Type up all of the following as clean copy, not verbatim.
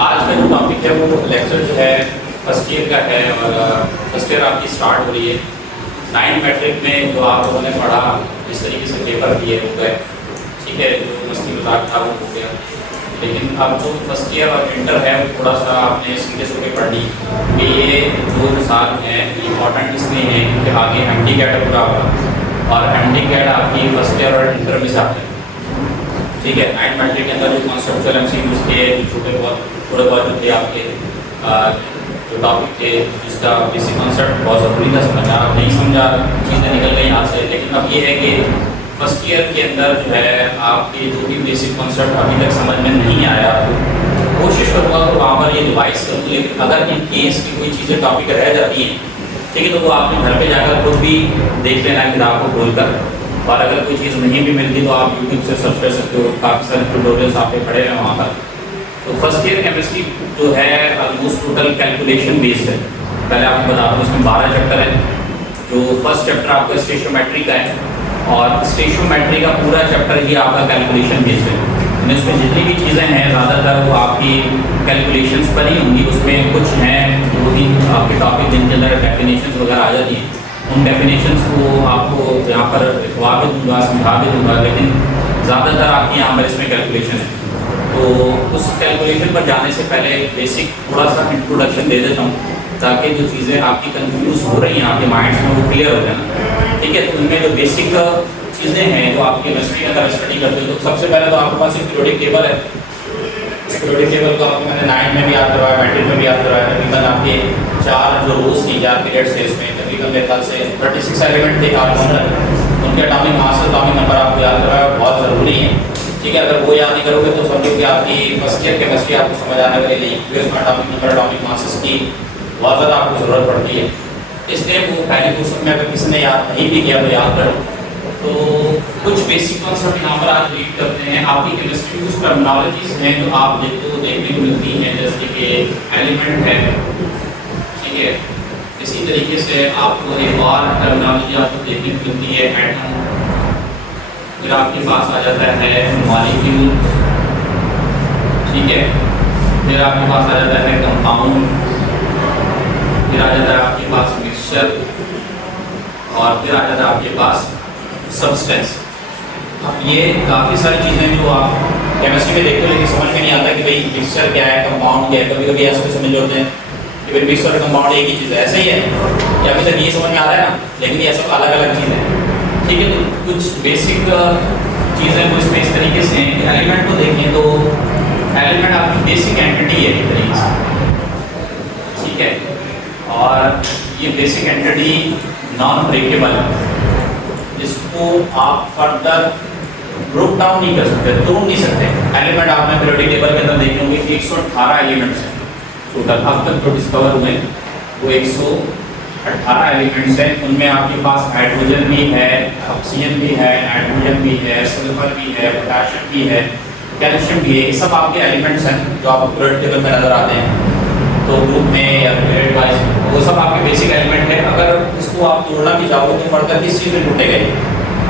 आज का जो टॉपिक है वो लेक्चर जो है फर्स्ट ईयर का है और फर्स्ट ईयर आपकी स्टार्ट हो रही है। 9 मैट्रिक में जो आप लोगों ने पढ़ा इस तरीके से पेपर दिए हो गए, ठीक है, जो मस्ती मजाक था वो हो गया। लेकिन अब जो फर्स्ट ईयर और इंटर है वो थोड़ा सा आपने सीरियस होकर पढ़नी कि ये 2 साल हैं इम्पॉर्टेंट इसलिए हैं क्योंकि आगे एमडी कैट पूरा होगा और एमडी कैट आपकी फर्स्ट ईयर और इंटर में से आते हैं, ठीक है। 9 मैट्रिक के अंदर जो कॉन्सेप्चुअल एमसीक्यूज थे, थोड़े बहुत जो थे आपके जो टॉपिक थे जिसका बेसिक कॉन्सेप्ट बहुत ज़रूरी था समझना, आप नहीं समझा चीज़ें निकल गई यहाँ से। लेकिन अब ये है कि फर्स्ट ईयर के अंदर जो है आपके जो भी बेसिक कॉन्सेप्ट अभी तक समझ में नहीं आया कोशिश करूँगा तो वहाँ पर ये रिवाइज करूँ। लेकिन अगर इन केस की कोई चीज़ें टॉपिक रह जाती हैं, ठीक है, तो वो आपने घर पे जाकर खुद भी देख लेना किताब को खोल कर। और अगर कोई चीज़ नहीं भी मिलती तो आप यूट्यूब से सर्च कर सकते हो, काफ़ी सारे ट्यूटोरियल्स आपके पढ़े हैं वहाँ पर। तो फर्स्ट ईयर केमिस्ट्री जो है ऑलमोस्ट टोटल कैलकुलेशन बेस्ड है। पहले आपको बता दूँ इसमें 12 चैप्टर है। जो फर्स्ट चैप्टर आपका स्टेशियोमेट्री का है और स्टेशियोमेट्री का पूरा चैप्टर ही आपका कैलकुलेशन बेस्ड है। इसमें जितनी भी चीज़ें हैं ज़्यादातर वो आपकी कैलकुलेशंस पर ही होंगी। उसमें कुछ हैं जो भी आपके टॉपिक जिनके अंदर डेफिनेशंस वगैरह आ जाती हैं, उन डेफिनेशंस को आपको यहाँ पर लिखवा भी दूँगा, समझा भी दूँगा, लेकिन ज़्यादातर आपकी यहाँ पर इसमें कैलकुलेशन है। तो उस कैलकुलेशन पर जाने से पहले बेसिक थोड़ा सा इंट्रोडक्शन दे देता हूँ ताकि जो चीज़ें आपकी कंफ्यूज हो रही हैं आपके माइंड्स में वो क्लियर हो जाए, ठीक है। तो उनमें जो बेसिक चीज़ें हैं जो आपकी केमिस्ट्री के अंदर स्टडी करते हो, तो सबसे पहले तो आपके पास एक पीरियोडिक टेबल है। पीरियोडिक टेबल को आपको मैंने 9 में भी याद करवाया, मैट्रिक में भी याद करवाया। तकरीबन आपके 4 जो रोज थी, 4 पीरियड्स थे, इसमें तकरीबन मेरे ख्याल से 36 एलिमेंट थे कार्बन, उनके एटॉमिक मास एटॉमिक नंबर आपको याद करवाया, बहुत ज़रूरी है, ठीक है। अगर वो याद नहीं करोगे तो समझो कि आपकी फर्स्ट ईयर केमिस्ट्री आपको समझ आने वाली नहीं, क्योंकि उसमें एटॉमिक नंबर एटॉमिक मासेस की बहुत ज़्यादा आपको ज़रूरत पड़ती है। इसलिए वो पहले क्वेश्चन में अगर किसी ने याद नहीं भी किया तो याद करो। तो कुछ बेसिक कॉन्सेप्ट यहाँ पर आज रीड करते हैं। आपकी केमिस्ट्री कुछ टर्मिनोलॉजीज हैं जो आप देखने को मिलती हैं, जैसे कि एलिमेंट है, ठीक है। इसी तरीके से आपको एक और टर्मिनोलॉजी आपको देखने को मिलती है एटम। फिर आपके पास आ जाता है मॉलिक्यूल, ठीक है। फिर आपके पास आ जाता है कंपाउंड, फिर आ जाता है आपके पास मिक्सचर और फिर आ जाता है आपके पास सब्सटेंस। अब ये काफ़ी सारी चीज़ें जो आप केमिस्ट्री में देखते हो लेकिन समझ में नहीं आता कि भाई मिक्सचर क्या है, कंपाउंड क्या है। कभी कभी ऐसे समझ होते हैं कि भाई मिक्सचर और कंपाउंड एक ही चीज़ है, ऐसे ही है या अभी तक ये समझ में आ रहा है ना, लेकिन ये सब अलग अलग चीज़ें हैं, ठीक है। तो कुछ बेसिक चीज़ें वो इसमें इस तरीके से हैं कि एलिमेंट को देखें तो एलिमेंट आपकी बेसिक एंटिटी है एक तरीके से, ठीक है। और ये बेसिक एंटिटी नॉन ब्रेकेबल है, इसको आप फर्दर ब्रोक डाउन नहीं कर सकते, तोड़ नहीं सकते। एलिमेंट आपने पीरियोडिक टेबल के अंदर देखे होंगे 118 एलिमेंट्स हैं टोटल अब तक जो डिस्कवर हुए, वो 118 एलिमेंट्स हैं। उनमें आपके पास हाइड्रोजन भी है, ऑक्सीजन भी है, नाइट्रोजन भी है, सल्फर भी है, पोटेशियम भी है, कैल्शियम भी है। ये सब आपके एलिमेंट्स हैं जो आपको पीरियोडिक टेबल में नजर आते हैं, तो ग्रुप में या पीरियड वाइज वो सब आपके बेसिक एलिमेंट है। अगर इसको आप तोड़ना भी चाहोगे तो फर्दर किस चीज़ में टूटेगा?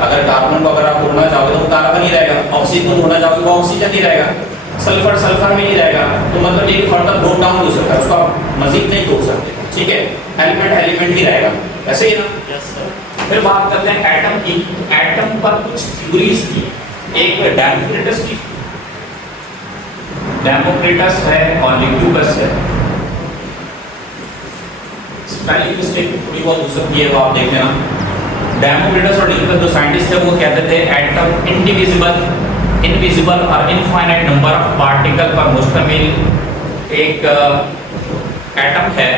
अगर कार्बन को अगर आप तोड़ना चाहोगे तो वो कार्बन ही रहेगा, ऑक्सीजन को तोड़ना चाहोगे तो ऑक्सीजन ही रहेगा, सल्फर सल्फर में ही रहेगा। तो मतलब ये फर्दर ब्रोक डाउन हो सकता है, उसको आप मजीद नहीं तोड़ सकते, ठीक है। एलिमेंट एलिमेंट ही रहेगा, ऐसे ही ना। फिर बात करते हैं एटम की। एटम पर कुछ थ्योरीज थी। एक डेमोक्रिटस की, डेमोक्रिटस है और ल्यूक्यूबस है। पहली मिस्टेक थोड़ी बहुत हो सकती है, तो आप देख लेना। डेमोक्रिटस और ल्यूक्यूबस जो साइंटिस्ट थे वो कहते थे एटम इंडिविजिबल, इनविजिबल और इनफाइनाइट नंबर ऑफ पार्टिकल पर मुश्तमिल एक एटम है।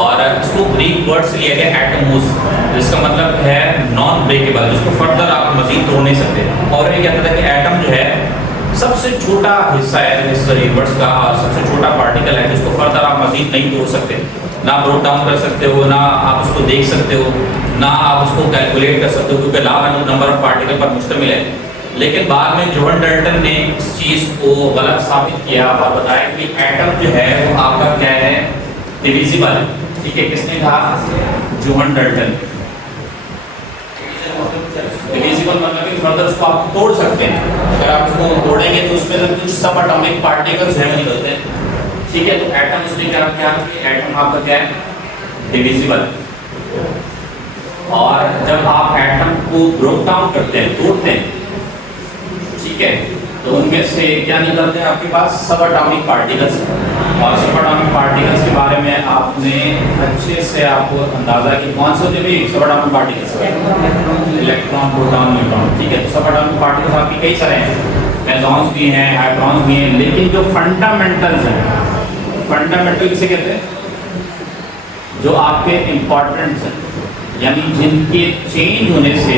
और इसको ग्रीक वर्ड से लिया गया एटमोस, जिसका मतलब है नॉन ब्रेकेबल, जिसको फर्दर आप मजीद तोड़ नहीं सकते। और ये कहता था कि एटम जो है सबसे छोटा हिस्सा है इस यूनिवर्स का और सबसे छोटा पार्टिकल है जिसको फर्दर आप मजीद नहीं तोड़ सकते, ना ब्रोक डाउन कर सकते हो, ना आप उसको देख सकते हो, ना आप उसको कैलकुलेट कर सकते हो, क्योंकि ला नंबर ऑफ पार्टिकल पर मुश्तमिल है। लेकिन बाद में जॉन डाल्टन ने इस चीज़ को गलत साबित किया और बताया कि एटम जो है वो आपका क्या है, डिविजिबल है, ठीक है। किसने कहा? John Dalton. डिविजिबल मतलब कि फर्दर उसको आप तोड़ सकते हैं। अगर आप उसको तोड़ेंगे तो उसमें से कुछ सब एटॉमिक पार्टिकल्स हैं निकलते हैं, ठीक है, तो एटम उसने क्या किया कि एटम आपका क्या है, डिविजिबल। और जब आप एटम को ब्रेक डाउन करते हैं, तोड़ते हैं, ठीक है, तो उनमें से क्या निकलते हैं आपके पास, सब एटॉमिक पार्टिकल्स। और सब एटॉमिक पार्टिकल्स के बारे में आपने अच्छे से आपको अंदाजा कि कौन से होते हैं सब atomic particles, electron, proton, neutron. ठीक है, तो सब एटॉमिक पार्टिकल्स आपके कई सारे हैं, मेसॉन्स भी हैं, हाइड्रॉन्स भी हैं, लेकिन जो फंडामेंटल्स हैं, फंडामेंटल किसे कहते हैं, जो आपके इंपॉर्टेंट हैं, यानी जिनके चेंज होने से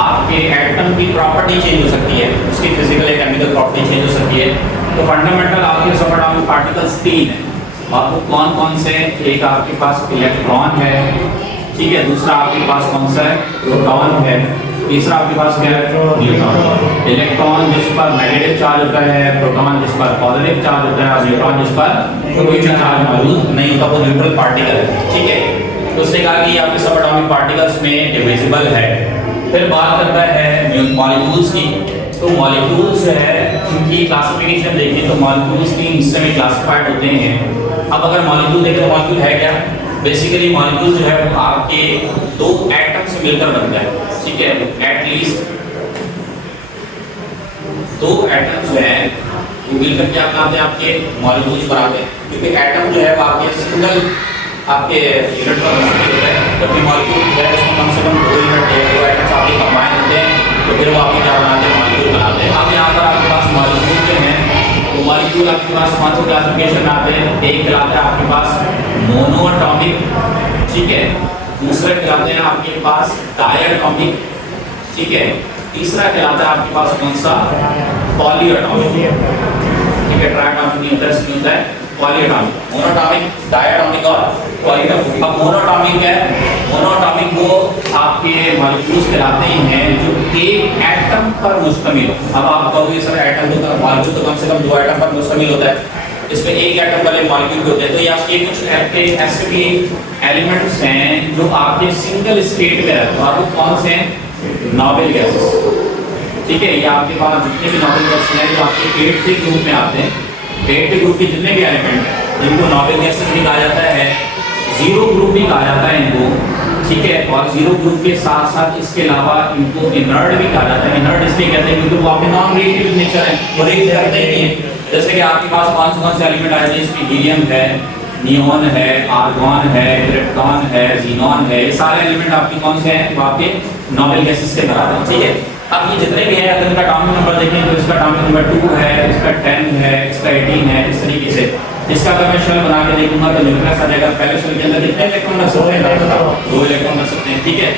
आपके एटम की प्रॉपर्टी चेंज हो सकती है, उसकी फिजिकल या केमिकल प्रॉपर्टी चेंज हो सकती है। तो फंडामेंटल आपके सब एटॉमिक पार्टिकल्स 3 हैं। और वो कौन कौन से, एक आपके पास इलेक्ट्रॉन है, ठीक है, दूसरा आपके पास कौन सा है, प्रोटॉन है, तीसरा आपके पास क्या है, न्यूट्रॉन। इलेक्ट्रॉन जिस पर नेगेटिव चार्ज होता है, प्रोटॉन जिस पर पॉजिटिव चार्ज होता है, और न्यूट्रॉन जिस पर कोई भी चार्ज मौजूद नहीं होता, वो न्यूट्रल पार्टिकल है। ठीक है, तो उसने कहा कि आपके सब एटॉमिक पार्टिकल्स में डिविजिबल है। फिर बात करता है मॉलिक्यूल्स की। तो मॉलिक्यूल्स जो है उनकी क्लासिफिकेशन देखें तो मॉलिक्यूल्स 3 हिस्से में क्लासिफाइड होते हैं। अब अगर मॉलिक्यूल देखें तो मॉलिक्यूल है क्या, बेसिकली मॉलिक्यूल जो है वो आपके 2 एटम से मिलकर बनता है। ठीक है, एटलीस्ट 2 एटम जो है वो मिलकर क्या बनाते हैं, आपके मॉलिक्यूल्स बनाते हैं। क्योंकि एटम जो है वो आपके सिंगल आपके यूनिट पर मुश्किल होता है, जबकि मॉलिक्यूल जो है उसमें कम से कम 2 यूनिट है, 2 एटम्स आपके कंबाइन होते हैं, तो फिर वो आपके क्या बनाते हैं, मॉलिक्यूल बनाते हैं। अब यहाँ पर आपके पास मॉलिक्यूल जो है, तो मॉलिक्यूल आपके पास कौन से क्लासिफिकेशन में आते हैं, एक कहलाता है आपके पास मोनो एटॉमिक, ठीक है, दूसरा कहलाते हैं आपके पास डायएटॉमिक, ठीक है, तीसरा कहलाता है आपके पास कौन सा, पॉलीएटॉमिक। ठीक है, ट्राइएटॉमिक नहीं होता है, इसमें होता है पॉलीएटॉमिक, मोनोटॉमिक, डायएटॉमिक और पॉलीएटॉमिक। अब मोनोटॉमिक है, मोनोटॉमिक वो आपके मॉलिक्यूल्स कहलाते हैं जो एक एटम पर मुश्तमिल हो। अब आप कहोगे सर एटम तो मॉलिक्यूल तो कम से कम 2 एटम पर मुश्तमिल होता है, इसमें एक एटम वाले मॉलिक्यूल होते हैं। तो ये आपके कुछ ऐसे भी एलिमेंट्स हैं जो आपके सिंगल स्टेट में रहते हैं, और वो कौन से हैं, नोबल गैसेस। ठीक है, ये आपके पास जितने भी नोबल गैसेस हैं जो आपके 8 के ग्रुप में आते हैं, 8 ग्रुप के जितने भी एलिमेंट हैं जिनको नोबल गैसेस भी कहा जाता है, 0 ग्रुप भी कहा जाता है इनको। ठीक है, और 0 ग्रुप के साथ साथ इसके अलावा इनको इनर्ट भी कहा जाता है। इनर्ट इसलिए कहते हैं क्योंकि वो आपके नॉन रिएक्टिव नेचर है, वो रिएक्ट करते ही नहीं है। जैसे कि आपके पास कौन से एलिमेंट आए हैं, इसमें हीलियम है, नियॉन है, आर्गॉन है, क्रिप्टॉन है, ज़ीनॉन है, ये सारे एलिमेंट आपके कौन से हैं, वो आपके नोबल गैसेस के बराबर हैं। ठीक है, अब ये जितने भी हैं अगर इनका एटॉमिक नंबर देखें तो इसका एटॉमिक नंबर 2 है, इसका 10 है, इसका 18 है, इस तरीके से। इसका अगर मैं शेल बना के देखूंगा तो न्यूक्लियस आ जाएगा। पहले शेल के अंदर कितने इलेक्ट्रॉन रख सकते हैं, 2 इलेक्ट्रॉन रख सकते हैं। ठीक है,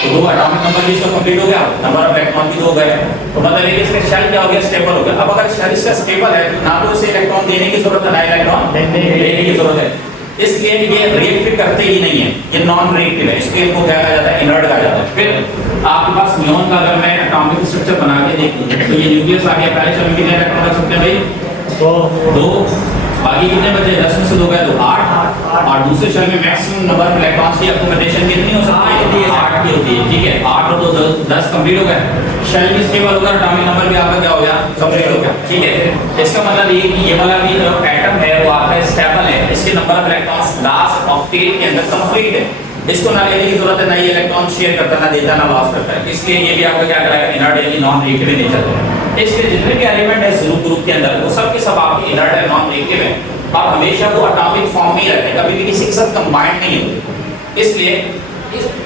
तो 2 एटॉमिक नंबर भी इसका कंप्लीट हो गया, नंबर ऑफ इलेक्ट्रॉन भी 2 हो गए। तो मतलब है कि इसका शेल क्या हो गया, स्टेबल हो गया। अब अगर शेल इसका स्टेबल है ना तो इसे इलेक्ट्रॉन देने की जरूरत है, ना इलेक्ट्रॉन लेने की जरूरत है, इसलिए ये रिएक्टिव करते ही नहीं है, ये नॉन रिएक्टिव है, इसलिए इनको क्या कहा जाता है, इनर्ट कहा जाता है। फिर आपके पास नियॉन का अगर मैं एटॉमिक स्ट्रक्चर बना के देखूं तो ये न्यूक्लियस आ गया, पहले शेल में कितने इलेक्ट्रॉन रख सकते हैं भाई, 2, बाकी कितने बचे, 10 में से 2 गए तो 8, और दूसरे शेल में मैक्सिमम नंबर ऑफ इलेक्ट्रॉन्स की अकोमोडेशन कितनी हो सकती है, 8 की होती है। ठीक है, 8 और 2 10 कंप्लीट हो गए। शेल में स्टेबल होकर एटॉमिक नंबर भी आपका क्या हो गया, कंप्लीट हो गया। ठीक है, इसका मतलब ये कि ये वाला भी जो एटम है वो आपका स्टेबल है, इसके number of electrons last octet के अंदर कंप्लीट है, इसको ना लेने की जरूरत है, ना ये इलेक्ट्रॉन शेयर करता, ना देता, ना लॉस करता है, इसलिए ये भी आपका क्या कराएगा, इनर्ट यानी नॉन रिएक्टिव नेचर है। इसके जितने भी एलिमेंट है जीरो ग्रुप के अंदर वो सब के सब आपके इनर्ट है, नॉन रिएक्टिव है, और हमेशा वो एटॉमिक फॉर्म में ही रहते हैं, कभी भी किसी के साथ कंबाइंड नहीं होते। इसलिए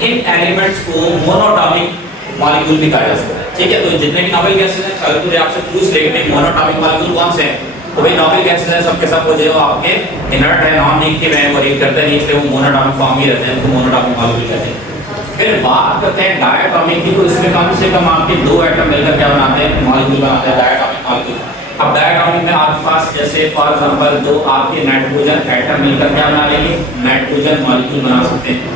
इन एलिमेंट्स को मोनोटॉमिक मॉलिक्यूल भी कहा जा सकता है। ठीक है, तो जितने भी नोबल गैसेस हैं अगर मुझे आपसे पूछ ले कि मोनोटॉमिक मॉलिक्यूल कौन से हैं, तो भाई नोबल गैसेस हैं सबके सब, वो जो आपके इनर्ट है, नॉन रिएक्टिव है, वो रिएक्ट करते नहीं, इसलिए वो मोनोटॉमिक फॉर्म ही रहते हैं, उनको मोनोटॉमिक मॉलिक्यूल कहते हैं। फिर बात करते हैं डायटॉमिक की, तो इसमें कम से कम आपके 2 एटम मिलकर क्या बनाते हैं, मॉलिक्यूल बनाते हैं, डायटॉमिक मॉलिक्यूल। अब डायटॉमिक में आपके पास जैसे फॉर एग्जांपल 2 आपके नाइट्रोजन एटम मिलकर क्या बना लेंगे, नाइट्रोजन मॉलिक्यूल बना सकते हैं।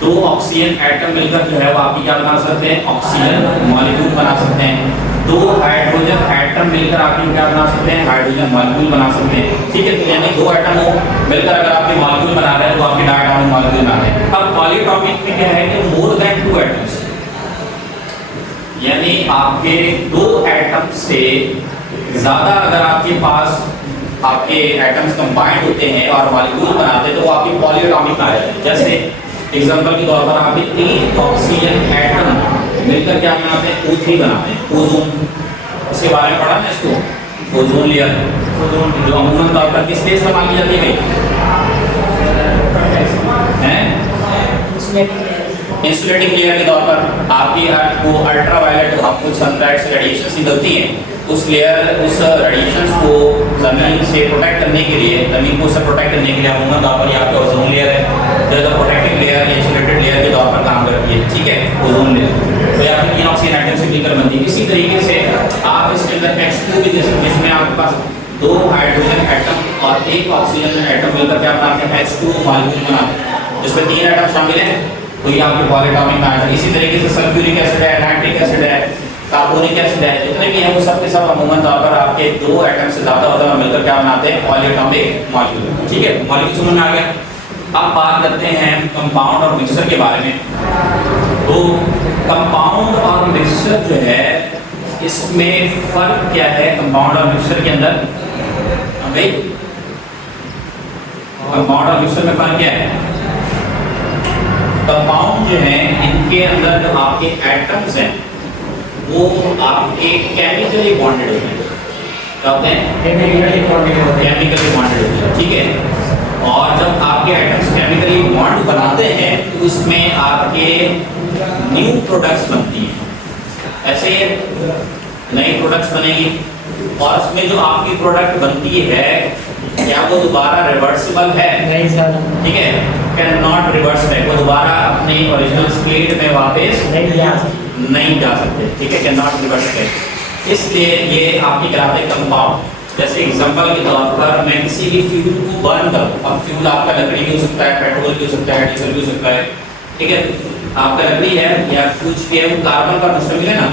2 ऑक्सीजन एटम मिलकर जो है वो आपकी क्या बना सकते हैं, ऑक्सीजन मॉलिक्यूल बना सकते हैं। 2 हाइड्रोजन एटम मिलकर आप क्या बना सकते हैं, हाइड्रोजन मॉलिक्यूल बना सकते हैं। ठीक है, तो यानी 2 एटम मिलकर अगर आपके मॉलिक्यूल बना रहे हैं तो आपके डायटॉमिक मॉलिक्यूल बना रहे हैं। अब पॉलीटॉमिक में क्या है कि मोर देन 2 एटम्स, यानी आपके 2 एटम से ज्यादा अगर आपके पास आपके एटम्स कंबाइंड होते हैं और मॉलिक्यूल बनाते हैं तो वो आपकी पॉलीएटॉमिक आ जाते हैं। जैसे एग्जांपल के तौर पर आपके 3 ऑक्सीजन एटम मिलकर क्या बनाते हैं, O3 बनाते हैं, ओजोन। इसके बारे में पढ़ा ना इसको, ओजोन लेयर जो अमूमन तौर पर किस लिए इस्तेमाल की जाती है हैं, इंसुलेटिंग लेयर के तौर पर आपकी अर्थ को अल्ट्रावायलेट आपको सनलाइट से रेडिएशन निकलती है, उस लेयर उस रेडिएशंस को ज़मीन से प्रोटेक्ट करने के लिए, ज़मीन को से प्रोटेक्ट करने के लिए अमूमन तौर पर आपका ओजोन लेयर है जो the protective layer insulated layer के तौर पर काम करती है। ठीक है, ओजोन लेयर तो यहाँ पे 3 ऑक्सीजन एटम से मिलकर बनती है। इसी तरीके से आप इसके अंदर H2 भी दे सकते हैं, जिसमें आपके पास 2 हाइड्रोजन एटम और 1 ऑक्सीजन एटम मिलकर क्या बनाते हैं, H2 मॉलिक्यूल बनाते हैं, जिसमें 3 एटम शामिल हैं, तो ये आपके पॉलीएटॉमिक आ जाए। इसी तरीके से सल्फ्यूरिक एसिड है, नाइट्रिक एसिड है, कार्बोनिक एसिड है, जितने भी हैं वो सब के सब अमूमन तौर पर आपके 2 एटम से ज़्यादा होता है और मिलकर क्या बनाते हैं, पॉलीएटॉमिक मॉलिक्यूल। ठीक है, मॉलिक्यूल समझ में आ गया। अब बात करते हैं कंपाउंड और मिक्सचर के बारे में। तो कंपाउंड और मिक्सचर जो है इसमें फर्क क्या है, कंपाउंड और मिक्सचर के अंदर भाई, कंपाउंड और मिक्सचर में फर्क क्या है? कंपाउंड जो है इनके अंदर जो आपके एटम्स हैं वो आपके केमिकली बॉन्डेड होते हैं, क्या होते हैं, केमिकली बॉन्डेड होते हैं। ठीक है, और जब आपके एटम्स केमिकली बॉन्ड बनाते हैं तो उसमें आपके न्यू प्रोडक्ट्स बनती हैं, ऐसे नई प्रोडक्ट्स बनेगी और उसमें जो आपकी प्रोडक्ट बनती है क्या वो दोबारा रिवर्सिबल है? नहीं सर। ठीक है, कैन नॉट रिवर्स बैक, वो दोबारा अपने ओरिजिनल स्टेट में वापस नहीं जा सकते। ठीक है, कैन नॉट रिवर्स बैक, इसलिए ये आपकी कहलाते हैं कंपाउंड। जैसे एग्जांपल के तौर पर मैं किसी भी फ्यूल को बर्न करूँ, अब फ्यूल आपका लकड़ी भी हो सकता है, पेट्रोल भी हो सकता है, डीजल भी हो सकता है। ठीक है, आपका लकड़ी है या कुछ भी है वो कार्बन का मुश्तमिल है ना,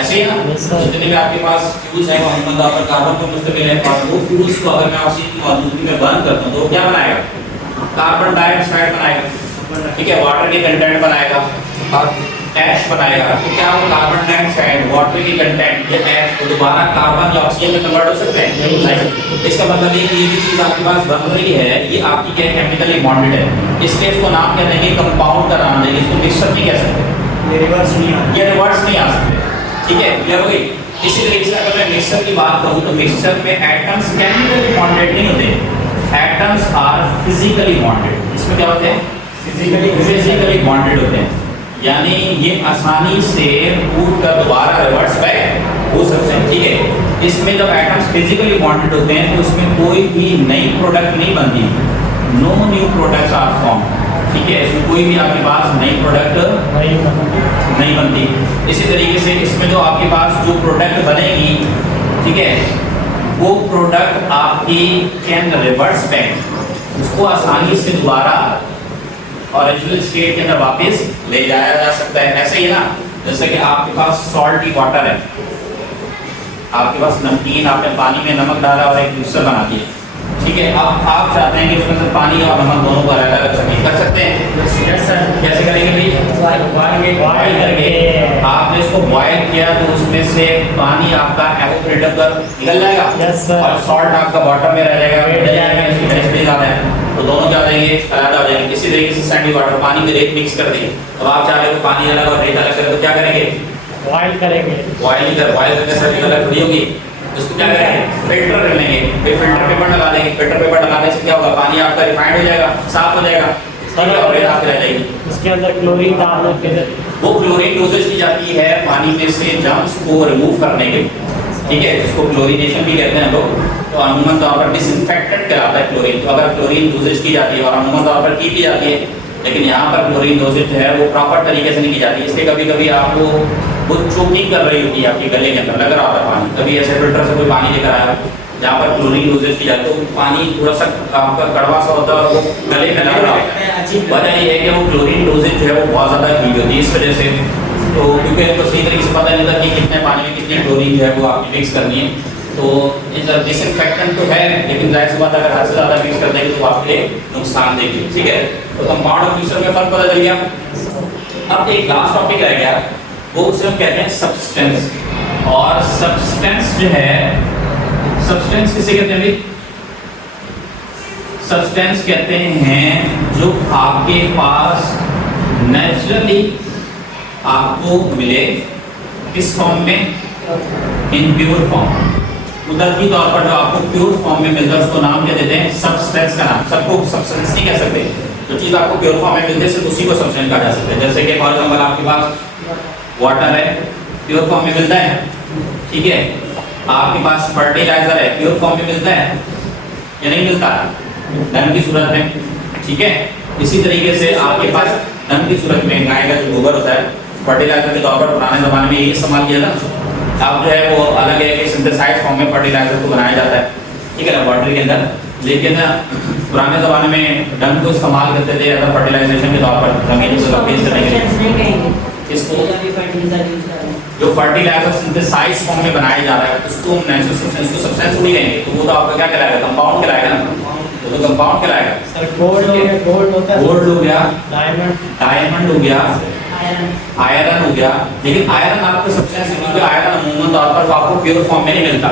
ऐसे ही ना, जितने भी आपके पास फ्यूल्स हैं वो अमूमन तौर पर कार्बन पर मुश्तमिल है और वो फ्यूल्स को अगर मैं ऑक्सीजन की मौजूदगी में बर्न करता हूँ तो क्या बनाएगा, कार्बन डाइऑक्साइड बनाएगा। ठीक है, वाटर के कंटेंट बनाएगा और ऐश बनाएगा। तो क्या वो कार्बन डाइऑक्साइड वाटर की कंटेंट या ऐश को दोबारा कार्बन या ऑक्सीजन में कन्वर्ट हो सकते हैं? नहीं। इसका मतलब है कि ये जो चीज़ आपके पास बन रही है ये आपकी क्या केमिकली बॉन्डेड है, इसलिए इसको नाम क्या देंगे, कंपाउंड का नाम देंगे, इसको मिक्सचर नहीं कह सकते, ये रिवर्स नहीं आ सकते। ठीक है, क्लियर हो गई। इसी तरीके से अगर मैं मिक्सचर की बात करूं तो मिक्सचर में एटम्स केमिकली बॉन्डेड नहीं होते, एटम्स आर फिजिकली बॉन्डेड। इसमें क्या होते हैं, फिजिकली बॉन्डेड होते हैं, यानी ये आसानी से टूट कर दोबारा रिवर्स बैक हो सकते हैं। ठीक है, इसमें जब एटम्स फिजिकली बॉन्डेड होते हैं तो उसमें कोई भी नई प्रोडक्ट नहीं बनती, no new products are form. ठीक है, इसमें कोई भी आपके पास नई प्रोडक्ट नहीं बनती। इसी तरीके से इसमें जो आपके पास जो प्रोडक्ट बनेगी, ठीक है, वो प्रोडक्ट आपकी कैन रिवर्स बैक, उसको आसानी से दोबारा ओरिजिनल स्टेट के अंदर वापस ले जाया जा सकता है। ऐसे ही ना, जैसे कि आपके पास सॉल्टी वाटर है, आपके पास नमकीन, आपने पानी में नमक डाला और एक मिक्सचर बना दिया। ठीक है, अब आप चाहते हैं कि उसमें से पानी और नमक दोनों को अलग कर सकें, कर सकते हैं? Yes sir. कैसे करेंगे भाई? बॉयल करके आपने इसको बॉयल किया तो उसमें से पानी आपका एवोपरेटर पर निकल जाएगा। Yes sir. और सॉल्ट आपका बॉटम में रह जाएगा, इसकी डेंसिटी ज़्यादा है तो दोनों क्या देंगे, अलग हो जाएंगे। इसी तरीके से सैंडी वाटर, पानी में रेत मिक्स कर देंगे। अब आप चाह रहे हो पानी अलग और रेत अलग करें तो क्या करेंगे, बॉयल करेंगे। बॉयल करके सैंडी अलग थोड़ी होगी, उसको क्या करेंगे, फिल्टर कर लेंगे, फिर फिल्टर पेपर लगा देंगे। फिल्टर पेपर लगाने से क्या होगा, पानी आपका रिफाइंड हो जाएगा, साफ हो जाएगा, और रेत आपकी रह जाएगी। उसके अंदर क्लोरीन डालने के लिए वो क्लोरीन डोजेज की जाती है पानी में से जर्म्स को रिमूव करने के, ठीक है, इसको क्लोरीनेशन भी कहते हैं लोग। तो अमूमन तौर पर डिसइंफेक्टेंट कहलाता है क्लोरीन। तो अगर क्लोरीन डोजेज की जाती है और अमूमन तौर पर की भी जाती है, लेकिन यहाँ पर क्लोरीन डोजेज जो है वो प्रॉपर तरीके से नहीं की जाती, इसलिए कभी कभी आपको वो चोकिंग कर रही होती है आपके गले के अंदर, लग रहा होता है पानी। कभी ऐसे फिल्टर से कोई पानी लेकर आया जहाँ पर क्लोरीन डोजेज की जाती है तो पानी थोड़ा सा आपका कड़वा सा होता है और वो गले में लग रहा होता है। वजह ये है कि वो क्लोरीन डोजेज जो है वो बहुत ज़्यादा हीट होती है इस वजह से। तो क्योंकि इनको सही तरीके से पता नहीं था कि कितने पानी में कितनी क्लोरीन जो है वो आपकी मिक्स करनी है। तो डिसइंफेक्टेंट तो है, लेकिन जाहिर सी बात अगर हद से ज़्यादा मिक्स कर देंगे तो आपके नुकसान देगी। ठीक है, तो कंपाउंड और मिक्सचर में फर्क पता चल गया। अब एक लास्ट टॉपिक रह गया, वो उसे हम कहते हैं सब्सटेंस। और सब्सटेंस जो है, सब्सटेंस किसे कहते हैं भाई? सब्सटेंस कहते हैं जो आपके पास नेचुरली आपको मिले, किस फॉर्म में, इन प्योर फॉर्म। कुदरती तौर पर जो आपको प्योर फॉर्म में मिलता है उसको नाम क्या देते हैं, सब्सटेंस का नाम। सबको सब्सटेंस नहीं कह सकते, जो चीज़ आपको प्योर फॉर्म में मिलती है सिर्फ उसी को सब्सटेंस कहा जा सकता है। जैसे कि फॉर एग्जांपल आपके पास वाटर है, प्योर फॉर्म में मिलता है, ठीक है। आपके पास फर्टिलाइजर है, प्योर फॉर्म में मिलता है या नहीं मिलता, धन की सूरत में, ठीक है। इसी तरीके से आपके पास धन की सूरत में गाय का जो गोबर होता है फर्टिलाइजर के तौर पर पुराने ज़माने में यही इस्तेमाल किया था। अब जो है वो अलग है कि सिंथेसाइज फॉर्म में फर्टिलाइजर को बनाया जाता है, ठीक है ना, वाटर के अंदर। लेकिन पुराने ज़माने में डंग को इस्तेमाल करते थे एज फर्टिलाइजेशन के तौर पर जमीन को तेज करने के लिए। इसको जो फर्टिलाइजर सिंथेसाइज फॉर्म में बनाया जा रहा है उसको नेचुरल सब्सटेंस को सब्सटेंस नहीं कहेंगे, तो वो तो आपका क्या कहलाएगा, कंपाउंड कहलाएगा ना, वो तो कंपाउंड कहलाएगा। गोल्ड होता है, गोल्ड हो गया, डायमंड हो गया, आयरन हो गया। लेकिन आयरन आपको सब्सटेंस नहीं, क्योंकि आयरन अमूमन तौर पर आपको प्योर फॉर्म में नहीं मिलता,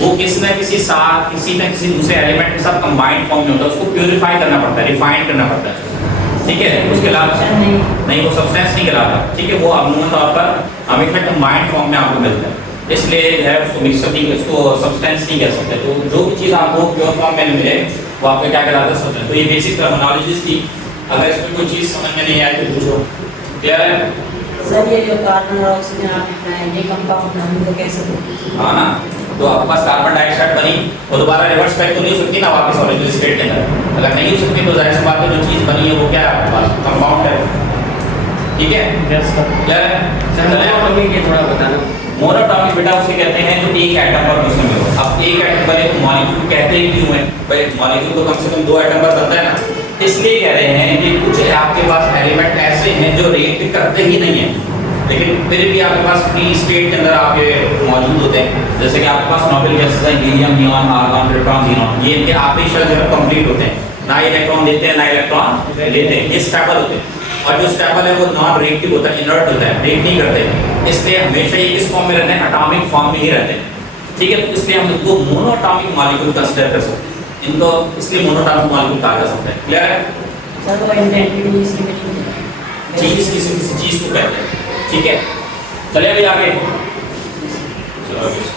वो किसी न किसी साथ किसी न किसी दूसरे एलिमेंट के साथ कंबाइंड फॉर्म में होता है, उसको प्यूरिफाई करना पड़ता है, रिफाइन करना पड़ता है, ठीक है। उसके अलावा नहीं, वो सब्सटेंस नहीं कहलाता, ठीक है। वो अमूमन तौर पर हमेशा कंबाइंड फॉर्म में आपको मिलता है, इसलिए जो है उसको मिक्सअप नहीं, उसको सब्सटेंस नहीं कह सकते। तो जो भी चीज़ आपको प्योर फॉर्म में मिले वो आपको क्या कहलाता है, सब्सटेंस। तो ये बेसिक टर्मिनोलॉजीज थी, अगर इसमें कोई चीज़ समझ में नहीं आए तो पूछो। क्लियर है सर? ये जो कार्बन और ऑक्सीजन आप बताएं, ये कंपाउंड हम तो कैसे बोलते? हाँ ना, तो आपके पास कार्बन डाइऑक्साइड बनी वो दोबारा रिवर्स बैक तो नहीं हो सकती ना वापस ओरिजिनल स्टेट के अंदर। अगर नहीं हो सकती तो जाहिर सी बात है जो चीज़ बनी है वो क्या है आपके पास, कंपाउंड है, ठीक है। क्लियर है? थोड़ा बताना। मोनोटॉमिक बेटा उसे कहते हैं जो एक एटम पर दूसरे में हो। अब एक एटम पर एक मॉलिक्यूल कहते हैं क्यों है भाई, मॉलिक्यूल तो कम से कम 2 एटम पर बनता है ना, इसलिए कह रहे हैं कि कुछ आपके पास एलिमेंट ऐसे हैं जो रिएक्ट करते ही नहीं है, लेकिन फिर भी आपके पास फ्री स्टेट के अंदर आपके मौजूद होते हैं। जैसे कि आपके पास नोबेल गैसेस हैं, helium, neon, argon, proton, xenon, ये इनके आखिरी शेल जो है कंप्लीट होते हैं, ना इलेक्ट्रॉन देते हैं ना इलेक्ट्रॉन लेते हैं, ये स्टेबल होते हैं। और जो स्टेबल है वो नॉन रिएक्टिव होता है, इनर्ट होता है, रिएक्ट नहीं करते, इसलिए हमेशा ये किस फॉर्म में रहते हैं, एटॉमिक फॉर्म में ही रहते हैं, ठीक है। तो इसलिए हम इनको मोनोटॉमिक मॉलिक्यूल कंसीडर कर सकते हैं, इनको इसलिए मोनोटॉमिक मॉलिक्यूल कहा जा सकता है। क्लियर है? सर वो इंटेंसिटी इसकी मीनिंग चीज़ किसी चीज़ को कहते हैं, ठीक है। चलिए अभी आगे, चलो आगे।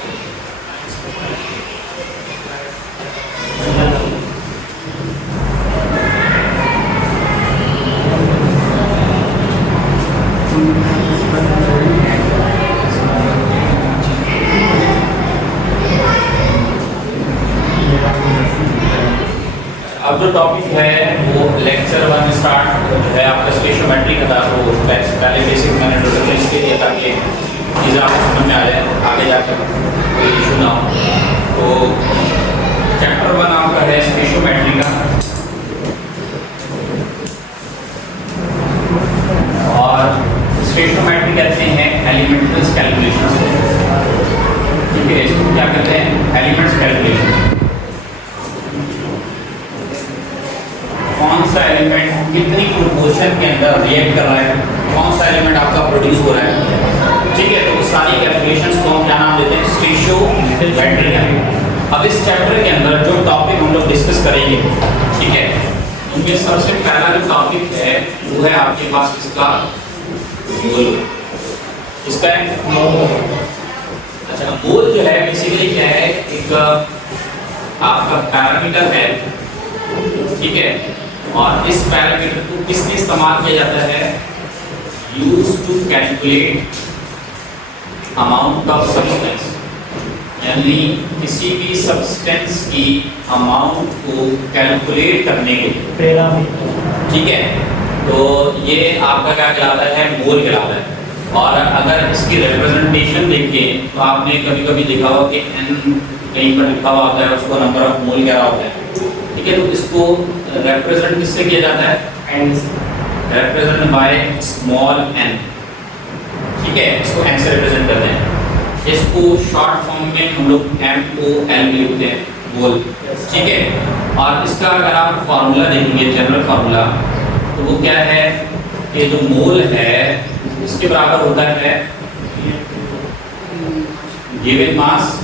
अब जो टॉपिक है वो लेक्चर 1 स्टार्ट है आपका स्पेशोमेट्री का था, तो पहले बेसिक मैंने इंट्रोडक्शन इसके दिया ताकि चीज़ें आपको समझ में आ जाए, आगे जाकर कोई इशू ना हो। तो चैप्टर 1 आपका है स्पेशोमेट्री का, और स्पेशोमेट्री कहते हैं एलिमेंट्स कैलकुलेशन, ठीक है। इसको क्या कहते हैं, एलिमेंट्स कैलकुलेशन। कौन सा एलिमेंट कितनी प्रोपोर्शन के अंदर रिएक्ट कर रहा है, कौन सा एलिमेंट आपका प्रोड्यूस हो रहा है, ठीक है। तो सारी कैलकुलेशंस को हम क्या नाम देते हैं, स्पेशोमेट्री है। अब इस चैप्टर के अंदर जो टॉपिक हम लोग डिस्कस करेंगे, ठीक है, उनमें सबसे पहला जो टॉपिक है वो है आपके पास इसका मोल। इसका अच्छा, मोल जो है बेसिकली क्या है, एक आपका पैरामीटर है, ठीक है। और इस पैरामीटर को किसने इस्तेमाल किया जाता है, use to calculate amount of substance, यानी किसी भी सब्सटेंस की अमाउंट को कैलकुलेट करने के लिए, ठीक है। तो ये आपका क्या कहलाता है, मोल कहलाता है। और अगर इसकी रिप्रेजेंटेशन देखें तो आपने कभी कभी देखा होगा कि n कहीं पर लिखा हुआ होता है, उसको नंबर ऑफ मोल कह रहा होता है, ठीक है। तो इसको रिप्रेजेंट किससे किया जाता है, n, represent by small n, ठीक है। इसको n से रिप्रेजेंट करते हैं। इसको शॉर्ट फॉर्म में हम लोग MOL लिखते हैं, मोल, ठीक है। और इसका अगर आप फार्मूला देखेंगे, जनरल फार्मूला, तो वो क्या है कि जो मोल है इसके बराबर होता है given mass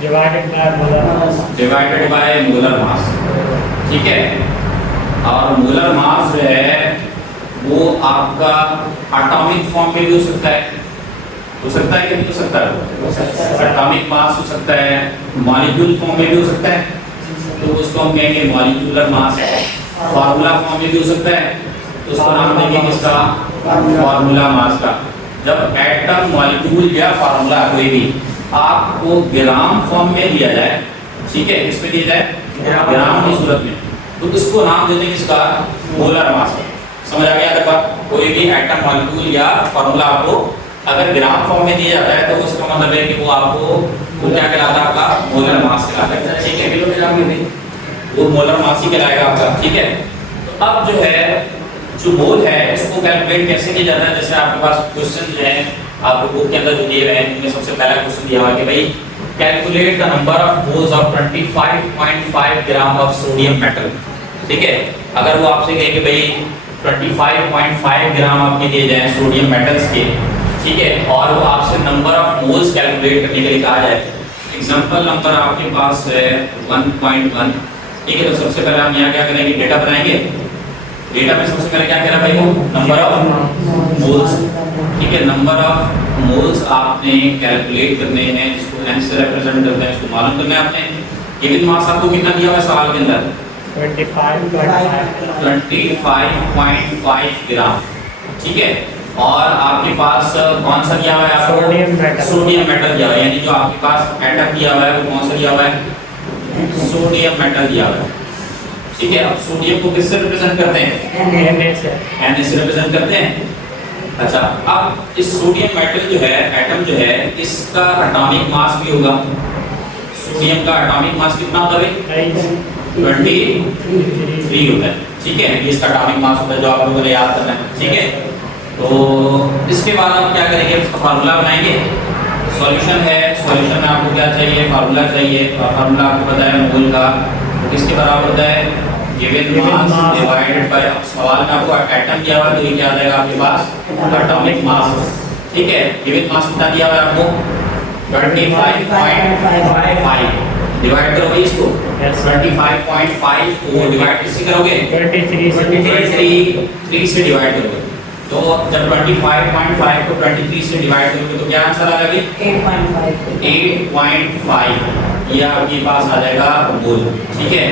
divided by molar mass, divided by molar mass, ठीक है। और मोलर मास जो है वो आपका एटॉमिक फॉर्म में भी हो सकता है कि नहीं हो सकता है? एटॉमिक मास हो सकता है, मॉलिक्यूल फॉर्म में भी हो सकता है, तो उसको हम कहेंगे मॉलिक्यूलर मास। फार्मूला फॉर्म में भी हो सकता है, तो उसका नाम देंगे किसका? फार्मूला मास का। जब एटम, मॉलिक्यूल या फार्मूला कोई भी आपको ग्राम फॉर्म में दिया जाए, ठीक है, किसमें दिया जाए? ग्राम की सूरत में, तो इसको नाम देते हैं किसका? Molar mass. समझ आ गया? देखो कोई भी एटम, मॉलिक्यूल या फार्मूला आपको अगर ग्राम फॉर्म में दिया जाता है तो उसका मतलब है कि वो आपको वो क्या कहलाता है? आपका मोलर मास कहलाता है, ठीक है। किलोग्राम में नहीं, वो मोलर मास ही कहलाएगा आपका, ठीक है। तो अब जो है जो मोल है उसको कैलकुलेट कैसे किया जाता है? जैसे आपके पास क्वेश्चन जो है आपको बुक के अंदर जो दिए हुए हैं उनमें सबसे पहला क्वेश्चन दिया हुआ है कि भाई calculate the number of moles of 25.5 gram of sodium metal, ठीक है। अगर वो आपसे कहे कि भाई 25.5 ग्राम आपके दिए जाए सोडियम मेटल्स के, ठीक है, और वो आपसे नंबर ऑफ मोल्स कैलकुलेट करने के लिए कहा जाए। एग्जांपल नंबर आपके पास है 1.1, ठीक है। तो सबसे पहले हम यहाँ क्या करेंगे? डेटा बनाएंगे। डेटा में सबसे पहले क्या कह रहा है भाई? वो नंबर ऑफ मोल्स, ठीक है। नंबर ऑफ मोल्स आपने कैलकुलेट करने हैं, जिसको n से रिप्रेजेंट करते हैं, इसको मालूम करना है आपने। गिवन मास आपको कितना दिया हुआ है सवाल के अंदर? 25.5 ग्राम, ठीक है। और आपके पास कौन सा दिया हुआ है? आपको सोडियम मेटल दिया हुआ है, यानी जो आपके पास एटम दिया हुआ है वो कौन सा दिया हुआ है? सोडियम मेटल दिया हुआ है, ठीक है। अब सोडियम को किससे रिप्रेजेंट करते हैं? Na से रिप्रेजेंट करते हैं। अच्छा, अब इस सोडियम मेटल जो है, एटम जो है, इसका एटॉमिक मास भी होगा। सोडियम का एटॉमिक मास कितना होता है? 23 होता है, ठीक है। ये इसका एटॉमिक मास होता है जो आप लोगों ने याद करना है, ठीक है। तो इसके बाद आप क्या करेंगे? इसका फार्मूला बनाएंगे। सॉल्यूशन है, सॉल्यूशन में आपको क्या चाहिए? फार्मूला चाहिए। फार्मूला आपको पता है मोल का, तो किसके बराबर होता है? गिवन मास डिवाइडेड बाय, सवाल में आपको एटम दिया हुआ है तो ये क्या आ जाएगा आपके पास? एटॉमिक मास, ठीक है। गिवन मास कितना दिया हुआ है आपको? 25.5 डिवाइड करोगे इसको 25.5 को डिवाइड किससे करोगे? 23 से डिवाइड करोगे। तो जब 25.5 को 23 से डिवाइड करोगे तो क्या आंसर आ जाएगा? 8.5। ये आपके पास आ जाएगा मोल, ठीक है।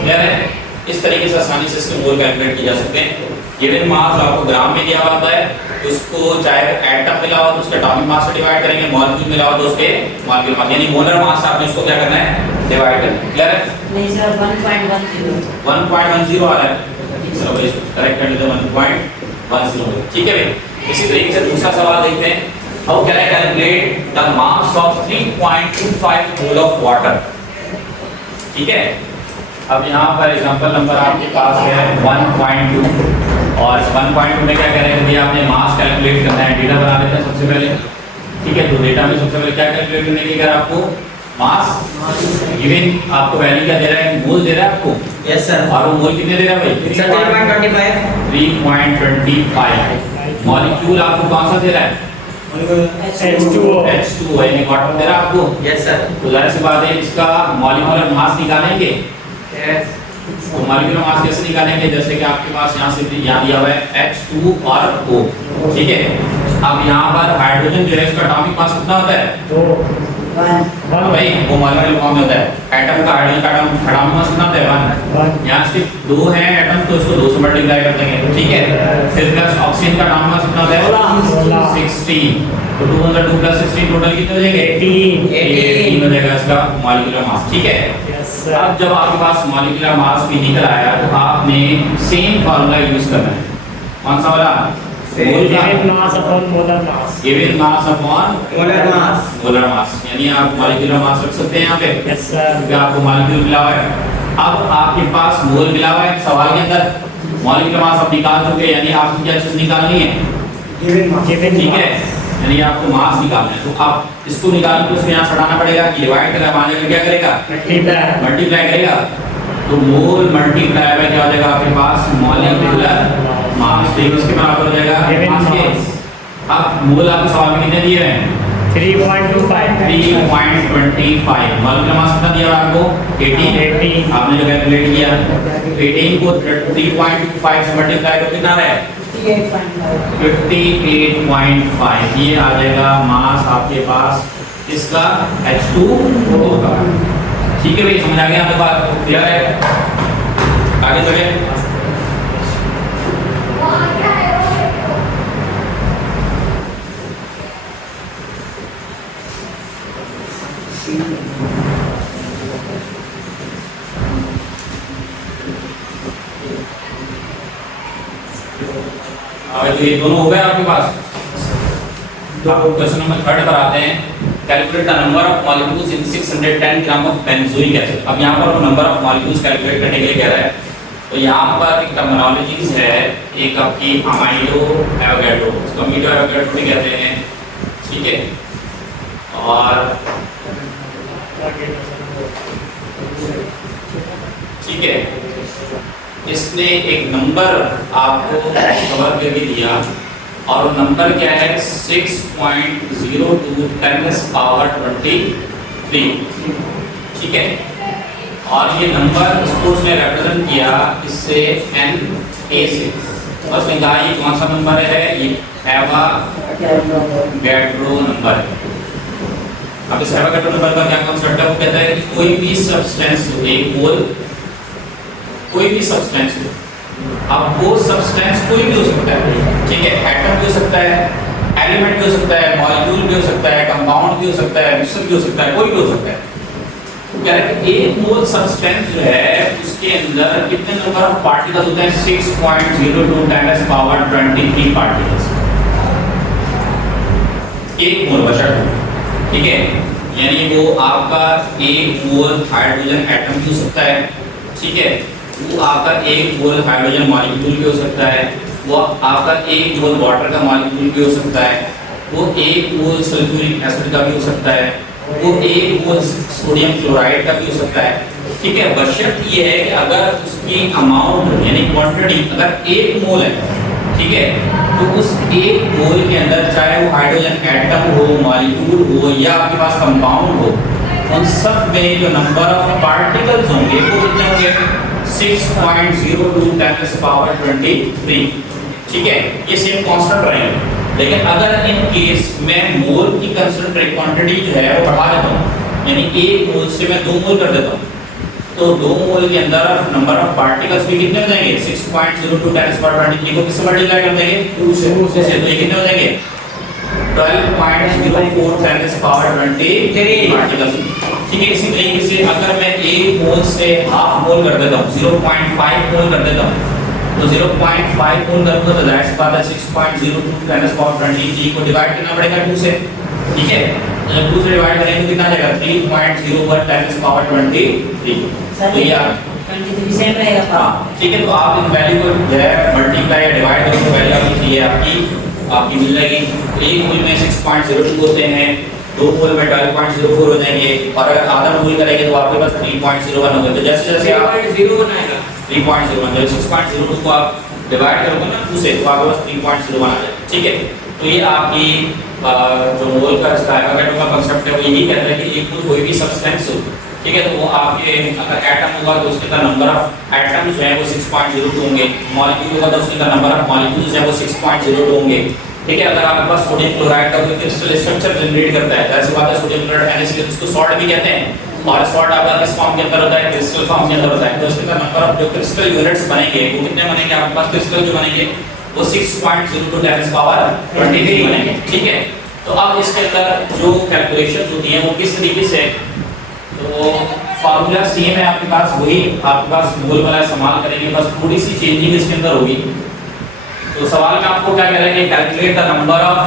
क्लियर है? इस तरीके से आसानी से इसके मोल कैलकुलेट किए जा सकते हैं। गिवन मास आपको ग्राम में दिया हुआ है, उसको चाहे एटम मिला हो तो उसके एटॉमिक मास से डिवाइड करेंगे, मॉलिक्यूल मिला हो तो उसके मॉलिक्यूल मास, यानी मोलर मास आपने उसको क्या करना है? डिवाइड करना है। क्लियर है? नहीं सर 1.10 1.10 आ रहा है, चलो भाई इसको करेक्ट कर लेते हैं 1.10, ठीक है भाई। इसी तरीके से दूसरा सवाल देखते हैं। How can I calculate the mass of 3.25 mole of water, ठीक है। अब यहाँ पर एग्जांपल नंबर आपके पास है 1.2 और 1.2 में क्या कह रहे हैं? आपने मास कैलकुलेट करना है। डेटा बना लेते हैं सबसे पहले, ठीक है। तो डेटा में सबसे पहले क्या कैलकुलेट करने की, अगर आपको मास गिवन आपको वैल्यू क्या दे रहा है? मोल दे रहा है आपको। Yes sir. और वो मोल कितने दे रहा है भाई? 3.25। मॉलिक्यूल आपको कौन सा दे रहा है? H2O यानी वाटर दे रहा है आपको। Yes sir. तो जाहिर सी बात है इसका मॉलिक्यूलर मास निकालेंगे। तो मॉलिक्यूलर मास कैसे निकालेंगे? जैसे कि आपके पास यहाँ से यहाँ दिया हुआ है H2 और O, ठीक है। अब यहाँ पर हाइड्रोजन जो है इसका एटॉमिक मास कितना होता है? 2 भाई वो मॉलिक्यूलर फॉर्म में होता है। एटम का हाइड्रोजन का एटॉमिक मास कितना होता है? 1। यहाँ सिर्फ 2 है एटम, तो इसको 2 से मल्टीप्लाई कर देंगे, ठीक है। फिर प्लस ऑक्सीजन का एटॉमिक मास कितना होता है? 16। तो 2 + 2 + 16 टोटल कितने हो जाएंगे? 18 हो जाएगा इसका मॉलिक्यूलर मास, ठीक है। अब जब आपके पास मॉलिक्यूलर मास भी निकल आया तो आपने सेम फार्मूला यूज करना है। कौन सा वाला? Given mass upon molar mass. Given mass upon molar mass, यानी आप मॉलिक्यूलर मास रख सकते हैं यहाँ पे। Yes sir. क्योंकि आपको मॉलिक्यूल मिला हुआ है। अब आपके पास मोल मिला हुआ है सवाल के अंदर, मॉलिक्यूलर मास आप निकाल चुके, यानी आपको क्या चीज निकालनी है? ठीक है, यानी आपको मास निकालना है। तो आप इसको निकालने को उसको यहाँ हटाना पड़ेगा कि डिवाइड करेगा, मान लीजिए क्या करेगा? मल्टीप्लाई करेगा। तो मोल मल्टीप्लाई में क्या हो जाएगा आपके पास? Molecular mass. तो इसके बराबर हो जाएगा मास के। अब मोल आपको सवाल में कितने दिए हैं? 3.25 3.25 मॉलिक्यूलर मास कितना दिया आपको 18 आपने जो कैलकुलेट किया 18 को 3.25 से मल्टीप्लाई करो कितना रहा है 58.5 ये आ जाएगा मास आपके पास इसका H2O का। ठीक है भाई, समझ आ गया आपको बात? क्लियर है? आगे चले। अब ये दोनों हो गए आपके पास। आपको क्वेश्चन नंबर 3 पर आते हैं। Calculate the number of molecules in 610 gram of benzoic acid. अब यहाँ पर वो नंबर ऑफ मॉलिक्यूल्स कैलकुलेट करने के लिए कह रहा है। तो यहाँ पर एक टर्मिनोलॉजीज है, एक आपकी अमाइडो एवोगैड्रो, इसको अमीडो एवोगैड्रो भी कहते हैं। ठीक है, और ठीक है, इसने एक नंबर आपको कवर करके दिया और नंबर क्या है 6.02 10 पावर 23। ठीक है, और ये नंबर इसको उसने रिप्रेजेंट किया इससे Na से। बस में कहा ये कौन सा नंबर है, ये एवोगैड्रो नंबर है। अब इस एवोगैड्रो नंबर का क्या कांसेप्ट है, वो कहता है कि कोई भी सब्सटेंस एक मोल, कोई भी सब्सटेंस हो, अब वो सब्सटेंस कोई भी हो सकता है। ठीक है, एटम भी हो सकता है, एलिमेंट भी हो सकता है, मॉलिक्यूल भी हो सकता है, कंपाउंड भी हो सकता है, मिक्सचर भी हो सकता है, कोई भी हो सकता है। तो कह रहा है कि एक मोल सब्सटेंस जो है उसके अंदर कितने नंबर ऑफ पार्टिकल्स होते हैं 6.02 10 पावर 23 पार्टिकल्स एक मोल बचा। ठीक है, यानी वो आपका एक मोल हाइड्रोजन एटम भी हो सकता है। ठीक है, वो आपका एक मोल हाइड्रोजन मॉलिक्यूल भी हो सकता है, वो आपका एक मोल वाटर का मॉलिक्यूल भी हो सकता है, वो एक मोल सल्फ्यूरिक एसिड का भी हो सकता है, वो एक मोल सोडियम क्लोराइड का भी हो सकता है। ठीक है, बशर्त ये है कि अगर उसकी अमाउंट यानी क्वांटिटी अगर एक मोल है, ठीक है, तो उस एक मोल के अंदर चाहे वो हाइड्रोजन एटम हो, मॉलिक्यूल हो या आपके पास कंपाउंड हो, उन सब में जो नंबर ऑफ पार्टिकल्स होंगे वो कितने होंगे 6.02 10 पावर 23। ठीक है, ये सेम कांस्टेंट रहेंगे। लेकिन अगर इन केस में मोल की कंसंट्रेट क्वांटिटी जो है वो बढ़ा देता हूँ, यानी एक मोल से मैं 2 मोल कर देता हूँ, तो 2 मोल के अंदर नंबर ऑफ पार्टिकल्स भी कितने हो जाएंगे 6.02 10 पावर 23 को किससे मल्टीप्लाई कर देंगे 2 से। तो ये कितने हो जाएंगे 12.04 10 पावर 23 पार्टिकल्स। ठीक है, इसी तरीके से अगर मैं एक मोल से हाफ मोल कर देता हूँ 0.5 मोल कर देता हूँ, तो 0.5 मोल करूँगा तो दैट्स बात है 6.02 10 पावर 23 को डिवाइड करना पड़ेगा 2 से। ठीक है, जब 2 से डिवाइड करेंगे तो कितना आ जाएगा 3.01 10 पावर 23। तो ये 23 सेम रहेगा। हाँ, ठीक है, तो आप इन वैल्यू को जो है मल्टीप्लाई या डिवाइड करें तो वैल्यू आपकी ये आपकी मिल जाएगी। एक मोल में 6.02 होते हैं, 2 मोल में 12.04 हो जाएंगे, और अगर आधा मोल करेंगे तो आपके पास 3.01 होगा। तो जैसे जैसे आप 3.01 आएगा 3.01 जब 6.02 को आप डिवाइड करोगे ना 2 से तो आपके पास 3.01 आ जाएगा। ठीक है, तो ये आपकी जो मोल का एवोगैड्रो का कांसेप्ट है वो यही कहता है कि एक कोई भी सब्सटेंस हो, ठीक है, तो वो आपके अगर एटम होगा तो उसके अंदर नंबर ऑफ एटम्स जो है वो 6.02 होंगे, मॉलिक्यूल होगा तो उसके अंदर नंबर ऑफ मॉलिक्यूल्स है वो 6.02 होंगे। ठीक है, अगर आपके पास सोडियम क्लोराइड का कोई क्रिस्टल स्ट्रक्चर जनरेट करता है, जैसे बात है सोडियम क्लोराइड NaCl, उसको सॉल्ट भी कहते हैं, और सॉल्ट आपका किस फॉर्म के अंदर होता है क्रिस्टल फॉर्म के अंदर होता है, तो उसके अंदर नंबर ऑफ जो क्रिस्टल यूनिट्स बनेंगे वो कितने बनेंगे आपके पास क्रिस्टल जो बनेंगे वो 6.02 10 पावर 23 बनेंगे। ठीक है, तो अब इसके अंदर जो कैलकुलेशंस होती हैं वो किस तरीके से, तो फार्मूला सेम है आपके पास, वही आपके पास मोल वाला इस्तेमाल करेंगे, बस थोड़ी सी चेंजिंग इसके अंदर होगी। तो सवाल में आपको क्या कह रहा है कि calculate the number of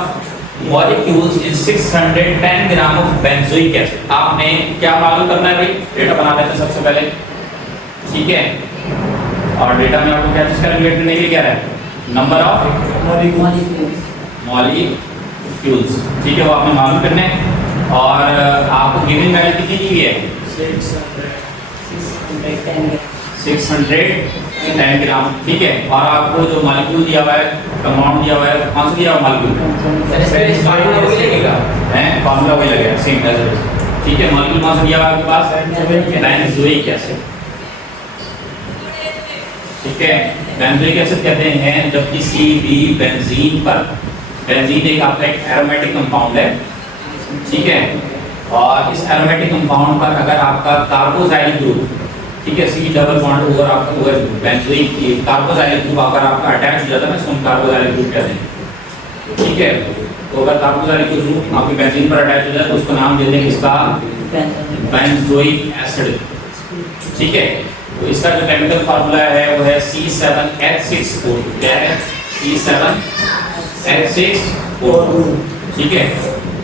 molecules in 610 gram of benzoic acid. आपने क्या मालूम करना है भाई, डेटा बना लेते हैं सबसे पहले। ठीक है, और डेटा में आपको क्या चीज कैलकुलेट करने के लिए क्या है नंबर ऑफ मॉलिक्यूल्स। ठीक है, वो आपने मालूम करने हैं, और आपको गिवन वैल्यू कितनी दी है 610 610 ग्राम, ठीक है। और आपको जो मॉलिक्यूल दिया हुआ है, कंपाउंड दिया हुआ है, कौन सा दिया हुआ मॉलिक्यूल है, फार्मूला वही लगेगा सेम एज इट इज, ठीक है। मॉलिक्यूल कौन सा दिया हुआ है आपके पास, बेंजोइक एसिड, ठीक है। बेंजोइक एसिड कहते हैं जब किसी भी बेंजीन पर, बेंजीन एक आपका एक एरोमेटिक कंपाउंड है, ठीक है। और इस एरोमेटिक कंपाउंड पर अगर आपका कार्बोक्सिलिक ग्रुप, ठीक है, सी डबल बॉन्ड ओवर आपका ओवर बेंजोइक कार्बोक्सिलिक ग्रुप अगर आपका अटैच हो जाता है ना, इसको हम कार्बोक्सिलिक ग्रुप कहते हैं, ठीक है। तो अगर कार्बोक्सिलिक ग्रुप आपके बेंजीन पर अटैच हो जाए तो उसका नाम दे देंगे इसका बेंजोइक एसिड, ठीक है। तो इसका जो केमिकल फार्मूला है वो है C7H6O, क्या है, C7H6O, ठीक है।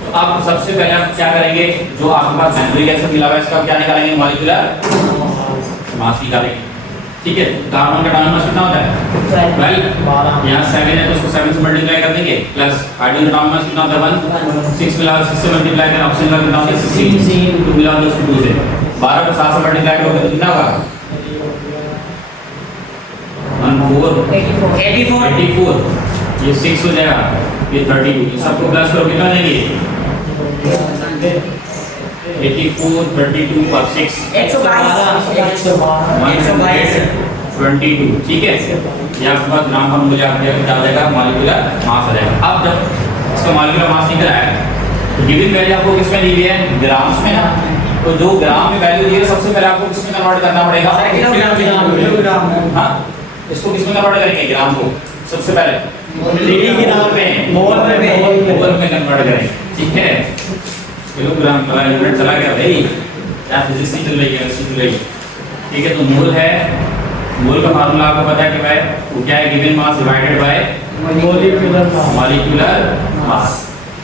तो अब सबसे पहले आप क्या करेंगे, जो आपके पास बेंजोइक एसिड मिला हुआ है इसका क्या निकालेंगे, मॉलिक्यूलर मास निकालेंगे, ठीक है। कार्बन का एटॉमिक मास कितना होता है 12, यहाँ 7 है तो उसको 7 से मल्टीप्लाई कर देंगे, प्लस हाइड्रोजन एटॉमिक मास कितना होता है 1, 6 मिला 6 से मल्टीप्लाई करें, ऑक्सीजन का कितना होता है 16, 2 मिला तो उसको 2 से 12 को 7 से मल्टीप्लाई करोगे तो कितना होगा 84, ये 6 हो जाएगा, ये 32, सबको प्लस करो कितना देंगे 84, 32 और 6 122, ठीक है। ये आपके पास ग्राम का मूल्य आ जाएगा, मॉलिक्यूलर मास आ जाएगा। अब जब इसका मॉलिक्यूलर मास निकल आया तो गिवन वैल्यू आपको किसमें दी हुई है, ग्राम्स में ना। तो जो ग्राम में वैल्यू दी है सबसे पहले आपको किसमें कन्वर्ट करना पड़ेगा, हाँ, इसको किसमें कन्वर्ट करेंगे, ग्राम को सबसे पहले किलोग्राम में, मोल में कन्वर्ट करेंगे, ठीक है। किलोग्राम का यूनिट चला गया भाई, क्या फिजिक्स नहीं चल रही है, चल रही है, ठीक है। तो मोल है, मोल का फार्मूला आपको पता है कि भाई वो क्या है, given mass divided by molecular mass.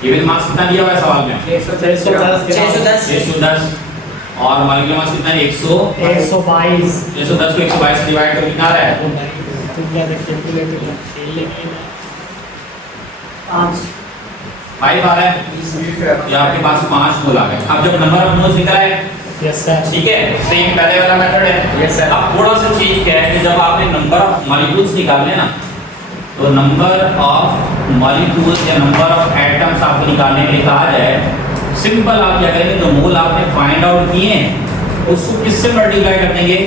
Given mass कितना दिया हुआ है सवाल में 610, और मॉलिक्यूलर मास कितना है 122, 610 को 122 से डिवाइड करके कितना आ रहा है 5 आ रहा है, ये आपके पास 5 मोल आ गए। अब जब नंबर ऑफ मोल्स निकला है, यस सर, ठीक है, सेम पहले वाला मेथड है, यस सर। अब थोड़ा सा चेंज क्या है कि जब आपने नंबर ऑफ मॉलिक्यूल्स निकालने ना, तो नंबर ऑफ मॉलिक्यूल्स या नंबर ऑफ एटम्स आपको निकालने के लिए कहा जाए, सिंपल आप क्या करेंगे, जो मोल आपने फाइंड आउट किए हैं उसको किससे मल्टीप्लाई कर देंगे,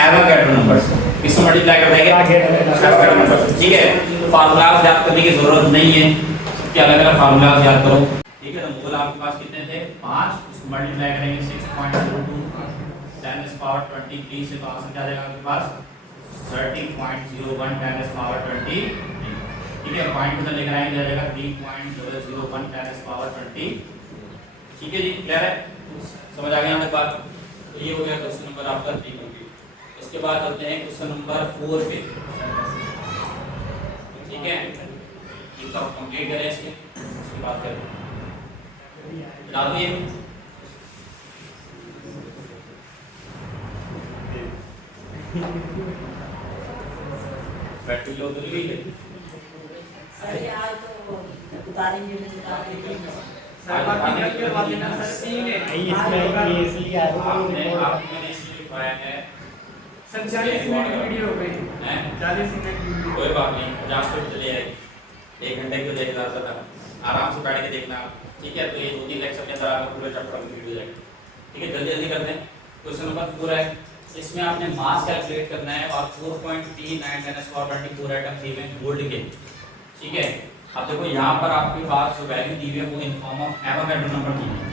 एवोगैड्रो नंबर से। किससे मल्टीप्लाई कर देंगे, एवोगैड्रो नंबर से, ठीक है। फार्मूलास याद करने की जरूरत नहीं है, सबके अलग अलग फार्मूलास याद करो, ठीक है। तो मोल आपके पास कितने थे 5, उसको मल्टीप्लाई करेंगे 6.02 10 पावर 23 से, तो आंसर क्या आ जाएगा आपके पास 30.01 10 पावर 20, ठीक है। पॉइंट उधर लेकर आएंगे, जाएगा 3.001 10 पावर 20, ठीक है जी, क्लियर है, समझ आ गया यहाँ तक बात। तो ये हो गया क्वेश्चन नंबर आपका 3 कंप्लीट। उसके बाद चलते हैं क्वेश्चन नंबर 4 पे, ठीक है। ये सब कंप्लीट करें इसके, उसके बाद करें डाल दिए। बैटरी लो तो गई है सर, यार तो उतारेंगे आपने इसलिए लिखवाया है सर 40 मिनट की वीडियो हो गई, 40 मिनट की वीडियो। कोई बात नहीं, 50 मिनट चले आए, 1 घंटे की देखना था, आराम से बैठ के देखना, ठीक है। तो ये 2-3 लेक्चर के अंदर आपका पूरा चैप्टर कंप्लीट हो जाएगा, ठीक है। जल्दी जल्दी करते हैं। क्वेश्चन नंबर 4 है, इसमें आपने मास कैलकुलेट करना है और 4.39 10^24 एटम दिए हैं गोल्ड के, ठीक है। अब देखो यहाँ पर आपके पास जो वैल्यू दी हुई है वो in form of Avogadro number दी हुई है,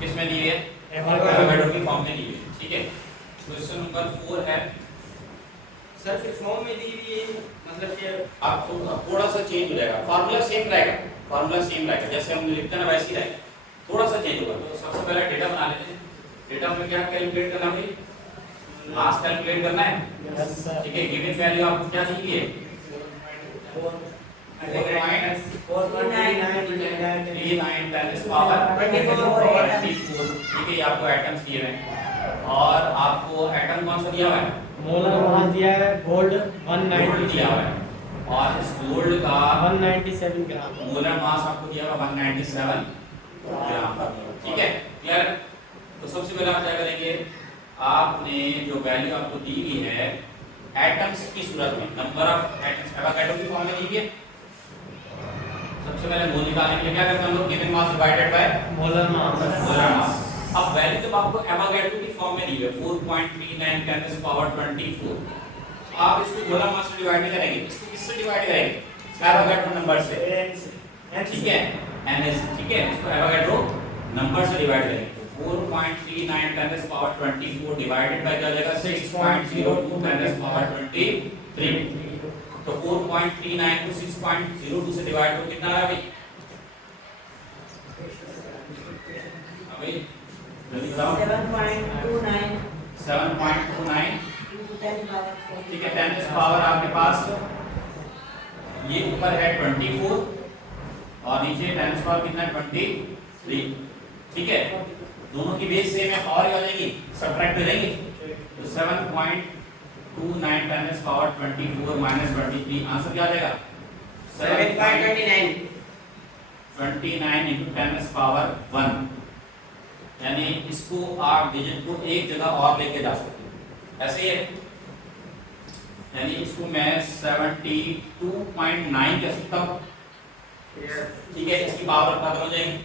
किसमें दी हुई है, एवोगैड्रो की फॉर्म में दी हुई है, ठीक है। क्वेश्चन नंबर 4 है सर फिर फॉर्म में दी हुई है, मतलब कि आपको थोड़ा सा चेंज हो जाएगा, फार्मूला सेम रहेगा, फार्मूला सेम रहेगा, जैसे हम लिखते हैं ना वैसे ही रहेगा, थोड़ा सा चेंज होगा। तो सबसे पहले डेटा बना लेते हैं। डेटा में क्या कैलकुलेट करना है, मास कैलकुलेट करना है, ठीक है। गिवन वैल्यू आपको क्या दी हुई है 4.39 10 पावर 24, ठीक है। ये आपको एटम्स दिए हैं और आपको एटम कौन सा दिया हुआ है, मोलर मास दिया है गोल्ड गोल्ड 190 दिया हुआ है, और इस गोल्ड का 197 ग्राम, मोलर मास आपको दिया हुआ 197 ग्राम, ठीक है, क्लियर। तो सबसे पहले आप क्या करेंगे, आपने जो वैल्यू आपको दी हुई है एटम्स की सूरत में, नंबर ऑफ एटम्स एवोगाड्रो की फॉर्म में दी हुई है। सबसे पहले मोल निकालने के लिए क्या करते हैं हम लोग, given mass divided by molar mass. Molar mass. अब वैल्यू जब आपको एवोगाड्रो की फॉर्म में दी हुई है 4.39 10 पावर 24, आप इसको मोलर मास से डिवाइड नहीं करेंगे, इसको किससे डिवाइड करेंगे, एवोगाड्रो नंबर से, ठीक है, एनएस, ठीक है, इसको एवोगाड्रो नंबर से डिवाइड करेंगे। 4.39 10 पावर 24 डिवाइडेड बाय क्या हो जाएगा 6.02 10 पावर 23। तो 4.39 को 6.02 से डिवाइड करो कितना आया भाई, अभी जल्दी बताओ, 7.29 7.29, 10 power 4। ठीक है, 10 पावर आपके पास ये ऊपर है 24 और नीचे 10 पावर कितना है 23, ठीक है, दोनों की बेस सेम है, पावर क्या हो जाएगी, सब्ट्रैक्ट हो जाएगी। तो 7.29 10 पावर 24 माइनस 23, आंसर क्या आ जाएगा 7.29। 29 into 10 पावर 1, यानी इसको आप डिजिट को एक जगह और लेके जा सकते हैं, ऐसे ही है, यानी इसको मैं 72.9 कह सकता हूँ, ठीक है, इसकी पावर खत्म हो जाएगी।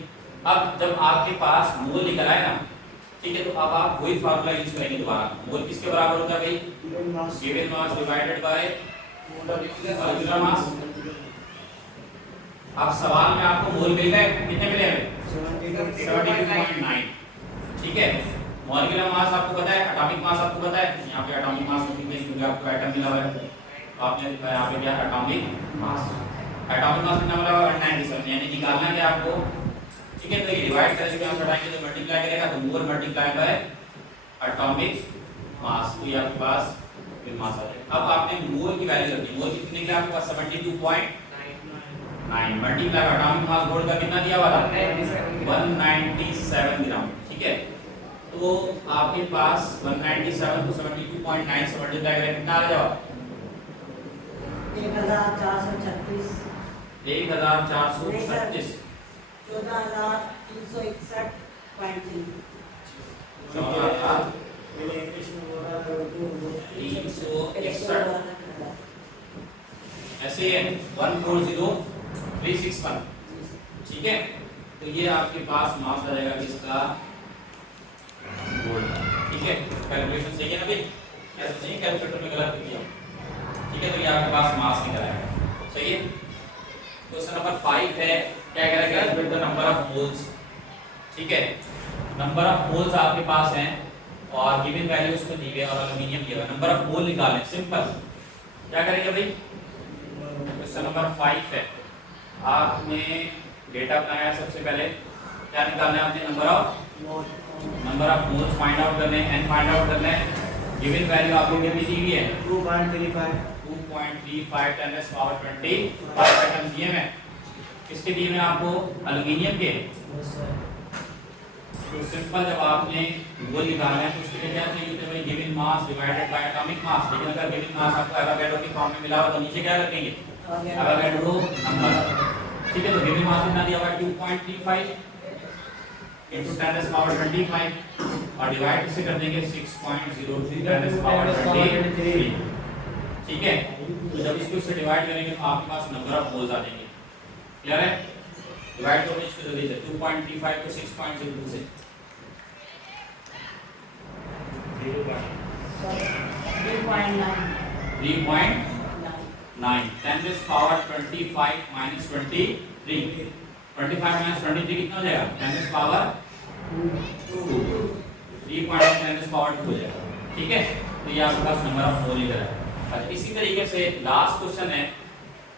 अब जब आपके पास मोल निकल आए ना, ठीक है, तो अब आप वही फार्मूला यूज करेंगे दोबारा। मोल किसके बराबर होता है भाई, given mass divided by molar mass. अब सवाल में आपको मोल मिल गए, कितने मिले हमें 72.9, ठीक है, मॉलिक्यूलर मास आपको पता है, एटॉमिक मास आपको पता है, यहाँ पे एटॉमिक मास क्योंकि आपको एटम मिला हुआ है, तो आपने यहाँ पे क्या एटॉमिक मास, एटॉमिक मास कितना मिला हुआ है 197, यानी निकालना है आपको, ठीक है, तो ये डिवाइड करेंगे हम हटाएंगे तो मल्टीप्लाई करेगा, तो मोल मल्टीप्लाई बाय एटॉमिक मास, तो ये आपके पास फिर मास आ जाएगा। अब आपने मोल की वैल्यू रखी, मोल कितने निकला आपके पास 72.9 मल्टीप्लाई एटॉमिक मास गोल्ड का कितना दिया हुआ था 197 ग्राम, ठीक है, तो आपके पास 197 को 72.9 से मल्टीप्लाई करें कितना आ जाएगा 1436 1436 14,361.3। 14,361, ऐसे ही है 140361, ठीक है, तो ये आपके पास मास आ जाएगा किसका, गोल्ड, ठीक है, कैलकुलेशन सही है ना भाई, ऐसा नहीं कैलकुलेटर में गलत किया, ठीक है, तो ये आपके पास मास निकल आएगा, सही है। क्वेश्चन नंबर 5 है, क्या कह रहा है, calculate the number of moles, ठीक है, नंबर ऑफ मोल्स आपके पास हैं और गिवन वैल्यू उसको दी गई और एल्युमिनियम दिया हुआ है, नंबर ऑफ मोल निकालने, सिंपल, क्या करेंगे भाई, क्वेश्चन नंबर 5 है, आपने डेटा बनाया सबसे पहले, क्या निकालना है आपने, number of moles find out करने हैं, एन फाइंड आउट करना है, गिवन वैल्यू आपको कितनी दी हुई है 2.35 10 पावर 25 एटम्स दिए हैं, किसके दिए हैं आपको, एल्युमिनियम के, तो सिंपल जब आपने वो निकालना है तो उसके लिए क्या चाहिए होता है भाई, given mass divided by atomic mass, लेकिन अगर गिवन मास आपको एवोगाड्रो की फॉर्म में मिला हो तो नीचे क्या रखेंगे, एवोगाड्रो नंबर, ठीक है, तो गिवन मास कितना दिया हुआ है 2.35 into 10 पावर 25 और डिवाइड किससे कर देंगे 6.03 10 पावर 23, ठीक है, तो जब इसको इससे डिवाइड करेंगे तो आपके पास नंबर ऑफ मोल्स आ जाएंगे, क्लियर है, डिवाइड करो इसको जल्दी से 2.35 को 6.02 से 3.9 10 पावर 25 माइनस 23, 25 माइनस 23 कितना हो जाएगा 10 पावर 2, 3.10 पावर 2 हो जाएगा, ठीक है, तो ये आपके पास नंबर ऑफ मोल इधर है। अच्छा, इसी तरीके से लास्ट क्वेश्चन है,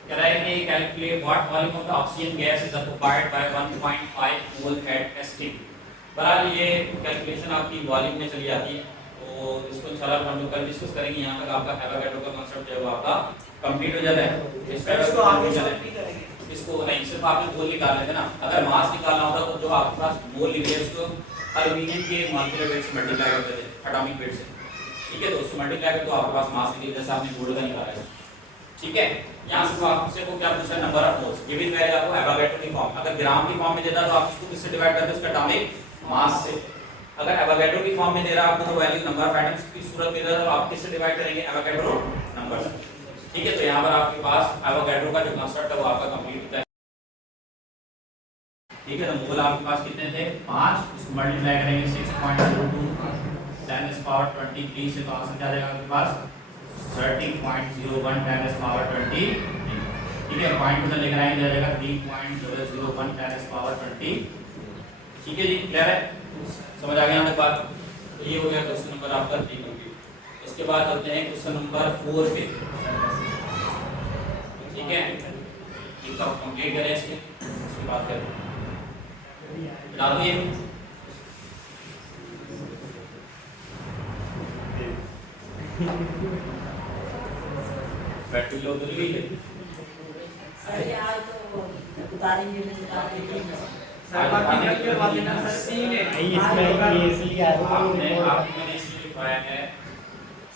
कह रहा है कि calculate what volume of the oxygen gas is occupied by 1.5 mole at ST. बहरहाल ये कैलकुलेशन आपकी वॉल्यूम में चली जाती है, तो इसको इंशाल्लाह हम लोग कल डिस्कस करेंगे, यहाँ तक आपका एवोगाड्रो का कांसेप्ट जो है वो आपका कंप्लीट हो जाता है। इसको आगे करेंगे, इसको नहीं सिर्फ आपने मोल निकाल लेते ना, अगर मास निकालना होता तो जो आपके पास मोल लिखे उसको एल्युमिनियम के मॉलिक्यूलर वेट से मल्टीप्लाई करते थे, एटॉमिक वेट से, ठीक है, तो उसको मल्टीप्लाई करके तो आपके पास मास निकल, जैसे आपने गोल्ड का निकाला है, ठीक है। यहाँ से आपसे को क्या पूछा, number of moles, given value आपको एवोगाड्रो की फॉर्म, अगर ग्राम की फॉर्म में देता तो आप इसको किससे डिवाइड करते, उसका एटॉमिक मास से, अगर एवोगैड्रो की फॉर्म में दे रहा है आपको तो वैल्यू नंबर ऑफ एटम्स की सूरत में दे रहा है, तो आप किससे डिवाइड करेंगे? एवोगैड्रो नंबर से। ठीक है, तो यहाँ पर आपके पास एवोगैड्रो का जो कंसेप्ट है वो आपका कंप्लीट होता है। ठीक है, तो मोल आपके पास कितने थे? 5, इसको मल्टीप्लाई करेंगे 6.02 10 पावर 23 से, तो आंसर क्या आ जाएगा आपके पास? 30.01 10 पावर 20। ठीक है, पॉइंट उधर लेकर आएंगे, आ जाएगा 3.001 10 पावर 20। ठीक है जी, क्लियर है? समझ आ गया यहाँ तक बात? तो ये हो गया क्वेश्चन नंबर आपका 3 कंप्लीट। इसके बाद चलते हैं क्वेश्चन नंबर 4 पे। ठीक है, ये कब कंप्लीट करें इसकी बात करें। डालिए बैटरी लो तो गई है। सर ये आज तो उतारेंगे नहीं सर बाकी निकल वाले ना सर 3 है इसमें ये इसलिए आ रहा है आपने इसलिए लिखवाया है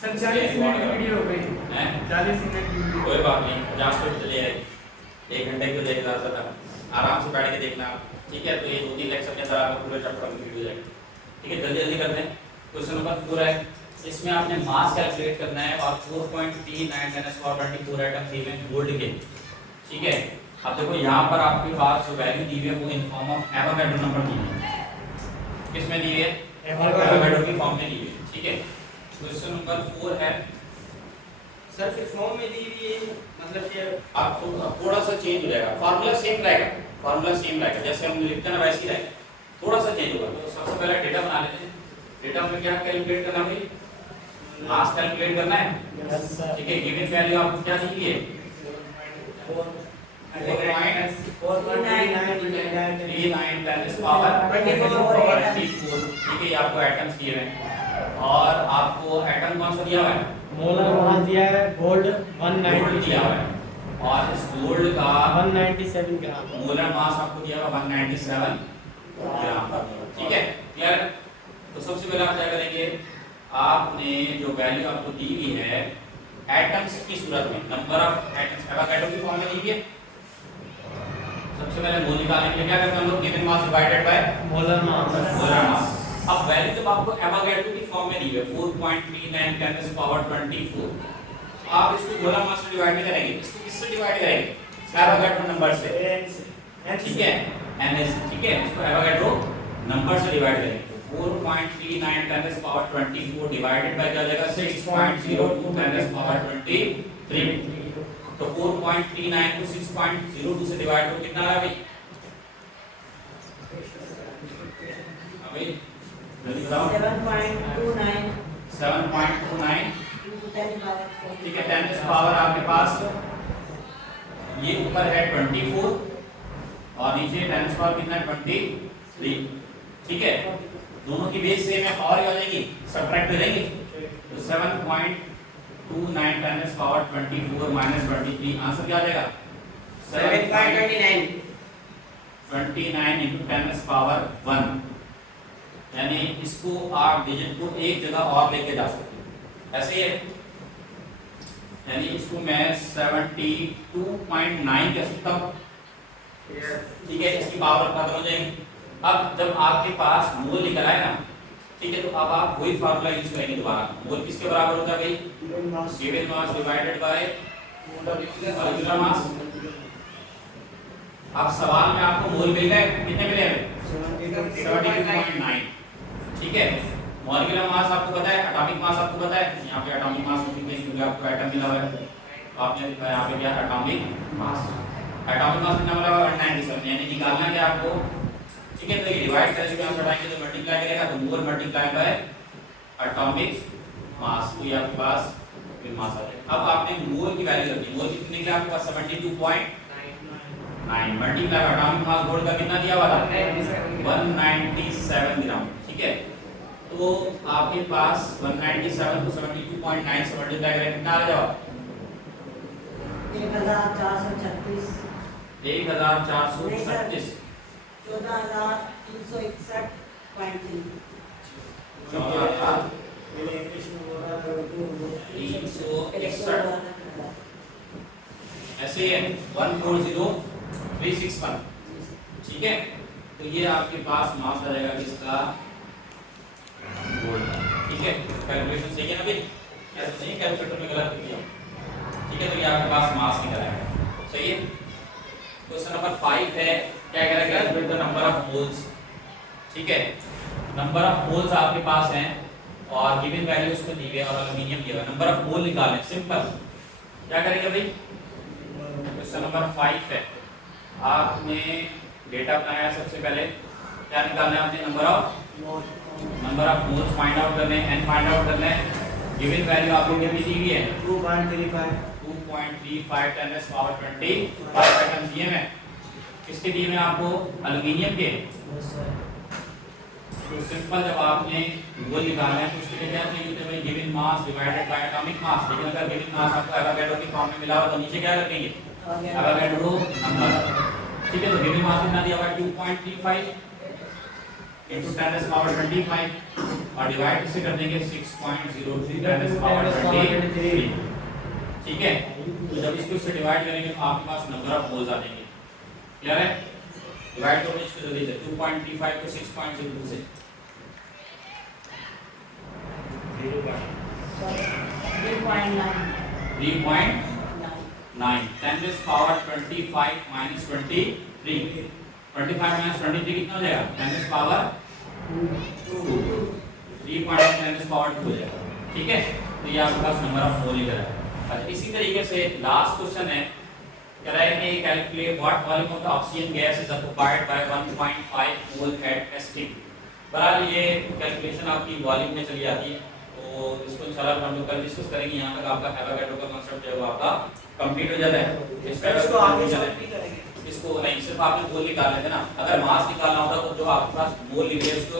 सर 40 मिनट की वीडियो हो गई हैं? 40 मिनट की वीडियो। कोई बात नहीं, 50 मिनट चले आएगी, 1 घंटे की देख रहा था, आराम से बैठ के देखना। ठीक है, तो ये 2-3 लेक्चर के अंदर आपका पूरा चैप्टर कंप्लीट हो जाएगा। ठीक है, जल्दी जल्दी करते हैं। क्वेश्चन नंबर 4 है, इसमें आपने मास कैलकुलेट करना है और 4.39 10 पावर 24 एटम्स दिए हैं गोल्ड के। ठीक है, अब देखो यहाँ पर आपके पास जो वैल्यू दी हुई है वो in form of Avogadro number दी हुई है। किसमें दी हुई है? एवोगैड्रो की फॉर्म में दी हुई है। ठीक है, क्वेश्चन नंबर 4 है, सर फिर फॉर्म में दी हुई है मतलब कि आपको थोड़ा सा चेंज हो जाएगा, फार्मूला सेम रहेगा, फार्मूला सेम रहेगा, जैसे हम लिखते हैं ना वैसे ही रहेगा, थोड़ा सा चेंज होगा। तो सबसे पहले डेटा बना लेते हैं। डेटा में क्या कैलकुलेट करना है? मास कैलकुलेट करना है। ठीक है, गिवन वैल्यू आपको क्या दी हुई है? 4.39 10 पावर 24। ठीक है, ये आपको एटम्स दिए हैं और आपको एटम कौन सा दिया हुआ है? मोलर मास दिया है गोल्ड गोल्ड दिया हुआ 197 है और इस गोल्ड का 197 ग्राम मोलर मास आपको दिया हुआ 197 ग्राम। ठीक है, क्लियर? तो सबसे पहले आप क्या करेंगे, आपने जो वैल्यू आपको दी हुई है एटम्स की सूरत में, नंबर ऑफ एटम्स एवोगैड्रो की फॉर्म में दी हुई है। सबसे पहले मोल निकालने के लिए क्या करते हैं हम लोग? Given mass divided by molar mass molar mass. अब वैल्यू जब आपको एवोगैड्रो की फॉर्म में दी है 4.39 10 पावर 24, आप इसको मोलर मास से डिवाइड नहीं करेंगे, इसको किससे डिवाइड करेंगे? एवोगैड्रो नंबर से। ठीक है, NS। ठीक है, इसको एवोगैड्रो नंबर से डिवाइड करेंगे। 4.39 10 पावर 24 डिवाइडेड बाय क्या हो जाएगा? 6.02 10 पावर 23। तो 4.39 को 6.02 से डिवाइड करो, कितना आया भाई? अभी जल्दी बताओ। 7.29 7.29। 10 power 4। ठीक है, 10 पावर आपके पास ये ऊपर है 24 और नीचे 10 पावर कितना है? 23। ठीक है, दोनों की बेस सेम है, पावर क्या हो जाएगी? सब्ट्रैक्ट करेंगे तो 7.29 10 पावर 24 माइनस 23, आंसर क्या आ जाएगा? 7.29 29 into 10 पावर 1। यानी इसको आप डिजिट को एक जगह और लेके जा सकते हैं, ऐसे ही है। यानी इसको मैं 72.9 कह सकता हूँ। ठीक है, इसकी पावर खत्म हो जाएगी। अब जब आपके पास मोल निकल आए ना, ठीक है, तो अब आप वही फार्मूला यूज करेंगे दोबारा। मोल किसके बराबर होता है भाई? Given mass divided by molar mass. अब सवाल में आपको मोल मिल गए, कितने मिले हमें? 72.9। ठीक है, मॉलिक्यूलर मास आपको पता है, एटॉमिक मास आपको पता है, यहाँ पे एटॉमिक मास क्योंकि आपको एटम मिला हुआ है, आपने यहाँ पे क्या? Atomic mass. एटॉमिक मास कितना मिला हुआ? 197। यानी निकालना क्या आपको? ठीक है, तो ये डिवाइड करके आप बढ़ाएंगे तो मल्टीप्लाई करेगा, तो मोल मल्टीप्लाई बाय एटॉमिक मास, तो ये आपके पास फिर मास आ जाएगा। अब आपने मोल की वैल्यू रखी, मोल कितने निकला आपके पास? 72.9 मल्टीप्लाई एटॉमिक मास गोल्ड का कितना दिया हुआ था? 197 ग्राम। ठीक है, तो आपके पास 197 को 72.9 से मल्टीप्लाई करें, कितना आ जाएगा? 1436 1436 14,361.3 361 ऐसे ही है 140361। ठीक है, तो ये आपके पास मास आ जाएगा किसका? ठीक है, कैलकुलेशन सही है ना भाई, ऐसा नहीं कैलकुलेटर में गलत किया, ठीक है। तो ये आपके पास मास निकल आएगा, सही है। क्वेश्चन नंबर 5 है, क्या कह रहा है, with the number of moles, ठीक है। नंबर ऑफ मोल्स आपके पास हैं और गिवन वैल्यूज को दी गई और एल्युमिनियम दिया हुआ है, नंबर ऑफ मोल निकालने, सिंपल। क्या करेंगे भाई, क्वेश्चन नंबर 5 है, आपने डेटा बनाया सबसे पहले, क्या निकालना है आपने, number of moles find out करने हैं, एन फाइंड आउट करना है। गिवन वैल्यू आपको कितनी दी हुई है, 2.35 2.35 10 पावर 25 आइटम दिए हैं। किसके दिए हैं आपको, एल्युमिनियम के। तो सिंपल जब आपने वो निकालना है तो उसके लिए क्या चाहिए होता है भाई, given mass divided by atomic mass. लेकिन अगर गिवन मास आपको एवोगाड्रो की फॉर्म में मिला हो तो नीचे क्या रखेंगे, एवोगाड्रो नंबर, ठीक है। तो गिवन मास कितना दिया हुआ है, 2.35 into 10 पावर 25 और डिवाइड किससे कर देंगे, 6.03 10 पावर 23, ठीक है। तो जब इसको इससे डिवाइड करेंगे तो आपके पास नंबर ऑफ मोल्स आ जाएंगे, क्लियर है। डिवाइड करो इसको जल्दी से, 2.35 को 6.02 से 3.9 10 पावर 25 माइनस 23, 25 माइनस 23 कितना हो जाएगा, 10 पावर 2, 3.10 पावर 2 हो जाएगा, ठीक है। तो ये आपके पास नंबर ऑफ मोल निकल है। अच्छा, इसी तरीके से लास्ट क्वेश्चन है, कह रहा है कि calculate what volume of the oxygen gas is occupied by 1.5 mole at ST. बहरहाल ये कैलकुलेशन आपकी वॉल्यूम में चली जाती है, तो इसको इंशाल्लाह हम लोग कल डिस्कस करेंगे। यहाँ तक आपका एवोगाड्रो का कांसेप्ट जो है वो आपका कंप्लीट हो जाता है। इसको आगे समझ नहीं करेंगे, इसको नहीं, सिर्फ आपने मोल निकाल लेते ना। अगर मास निकालना होता तो जो आपके पास मोल लिखे उसको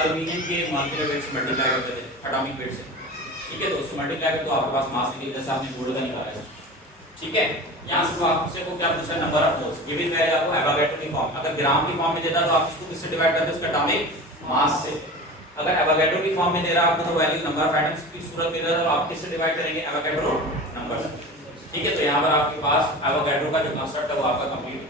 एल्युमिनियम के मॉलिक्यूलर वेट से मल्टीप्लाई करते थे, एटॉमिक वेट से, ठीक है। तो उसको मल्टीप्लाई करके तो आपके पास मास निकले, जैसे आपने गोल्ड का निकाला है, ठीक है। यहाँ से आपसे को क्या पूछा, number of moles. Given value आपको एवोगाड्रो की फॉर्म, अगर ग्राम की फॉर्म में देता तो आप इसको किससे डिवाइड करते, उसका एटॉमिक मास से। अगर एवोगाड्रो की फॉर्म में दे रहा है आपको तो वैल्यू नंबर ऑफ एटम्स की सूरत में दे रहा है तो आप किससे डिवाइड करेंगे, एवोगाड्रो नंबर से, ठीक है। तो यहाँ पर आपके पास एवोगाड्रो का जो कांसेप्ट है वो आपका कंप्लीट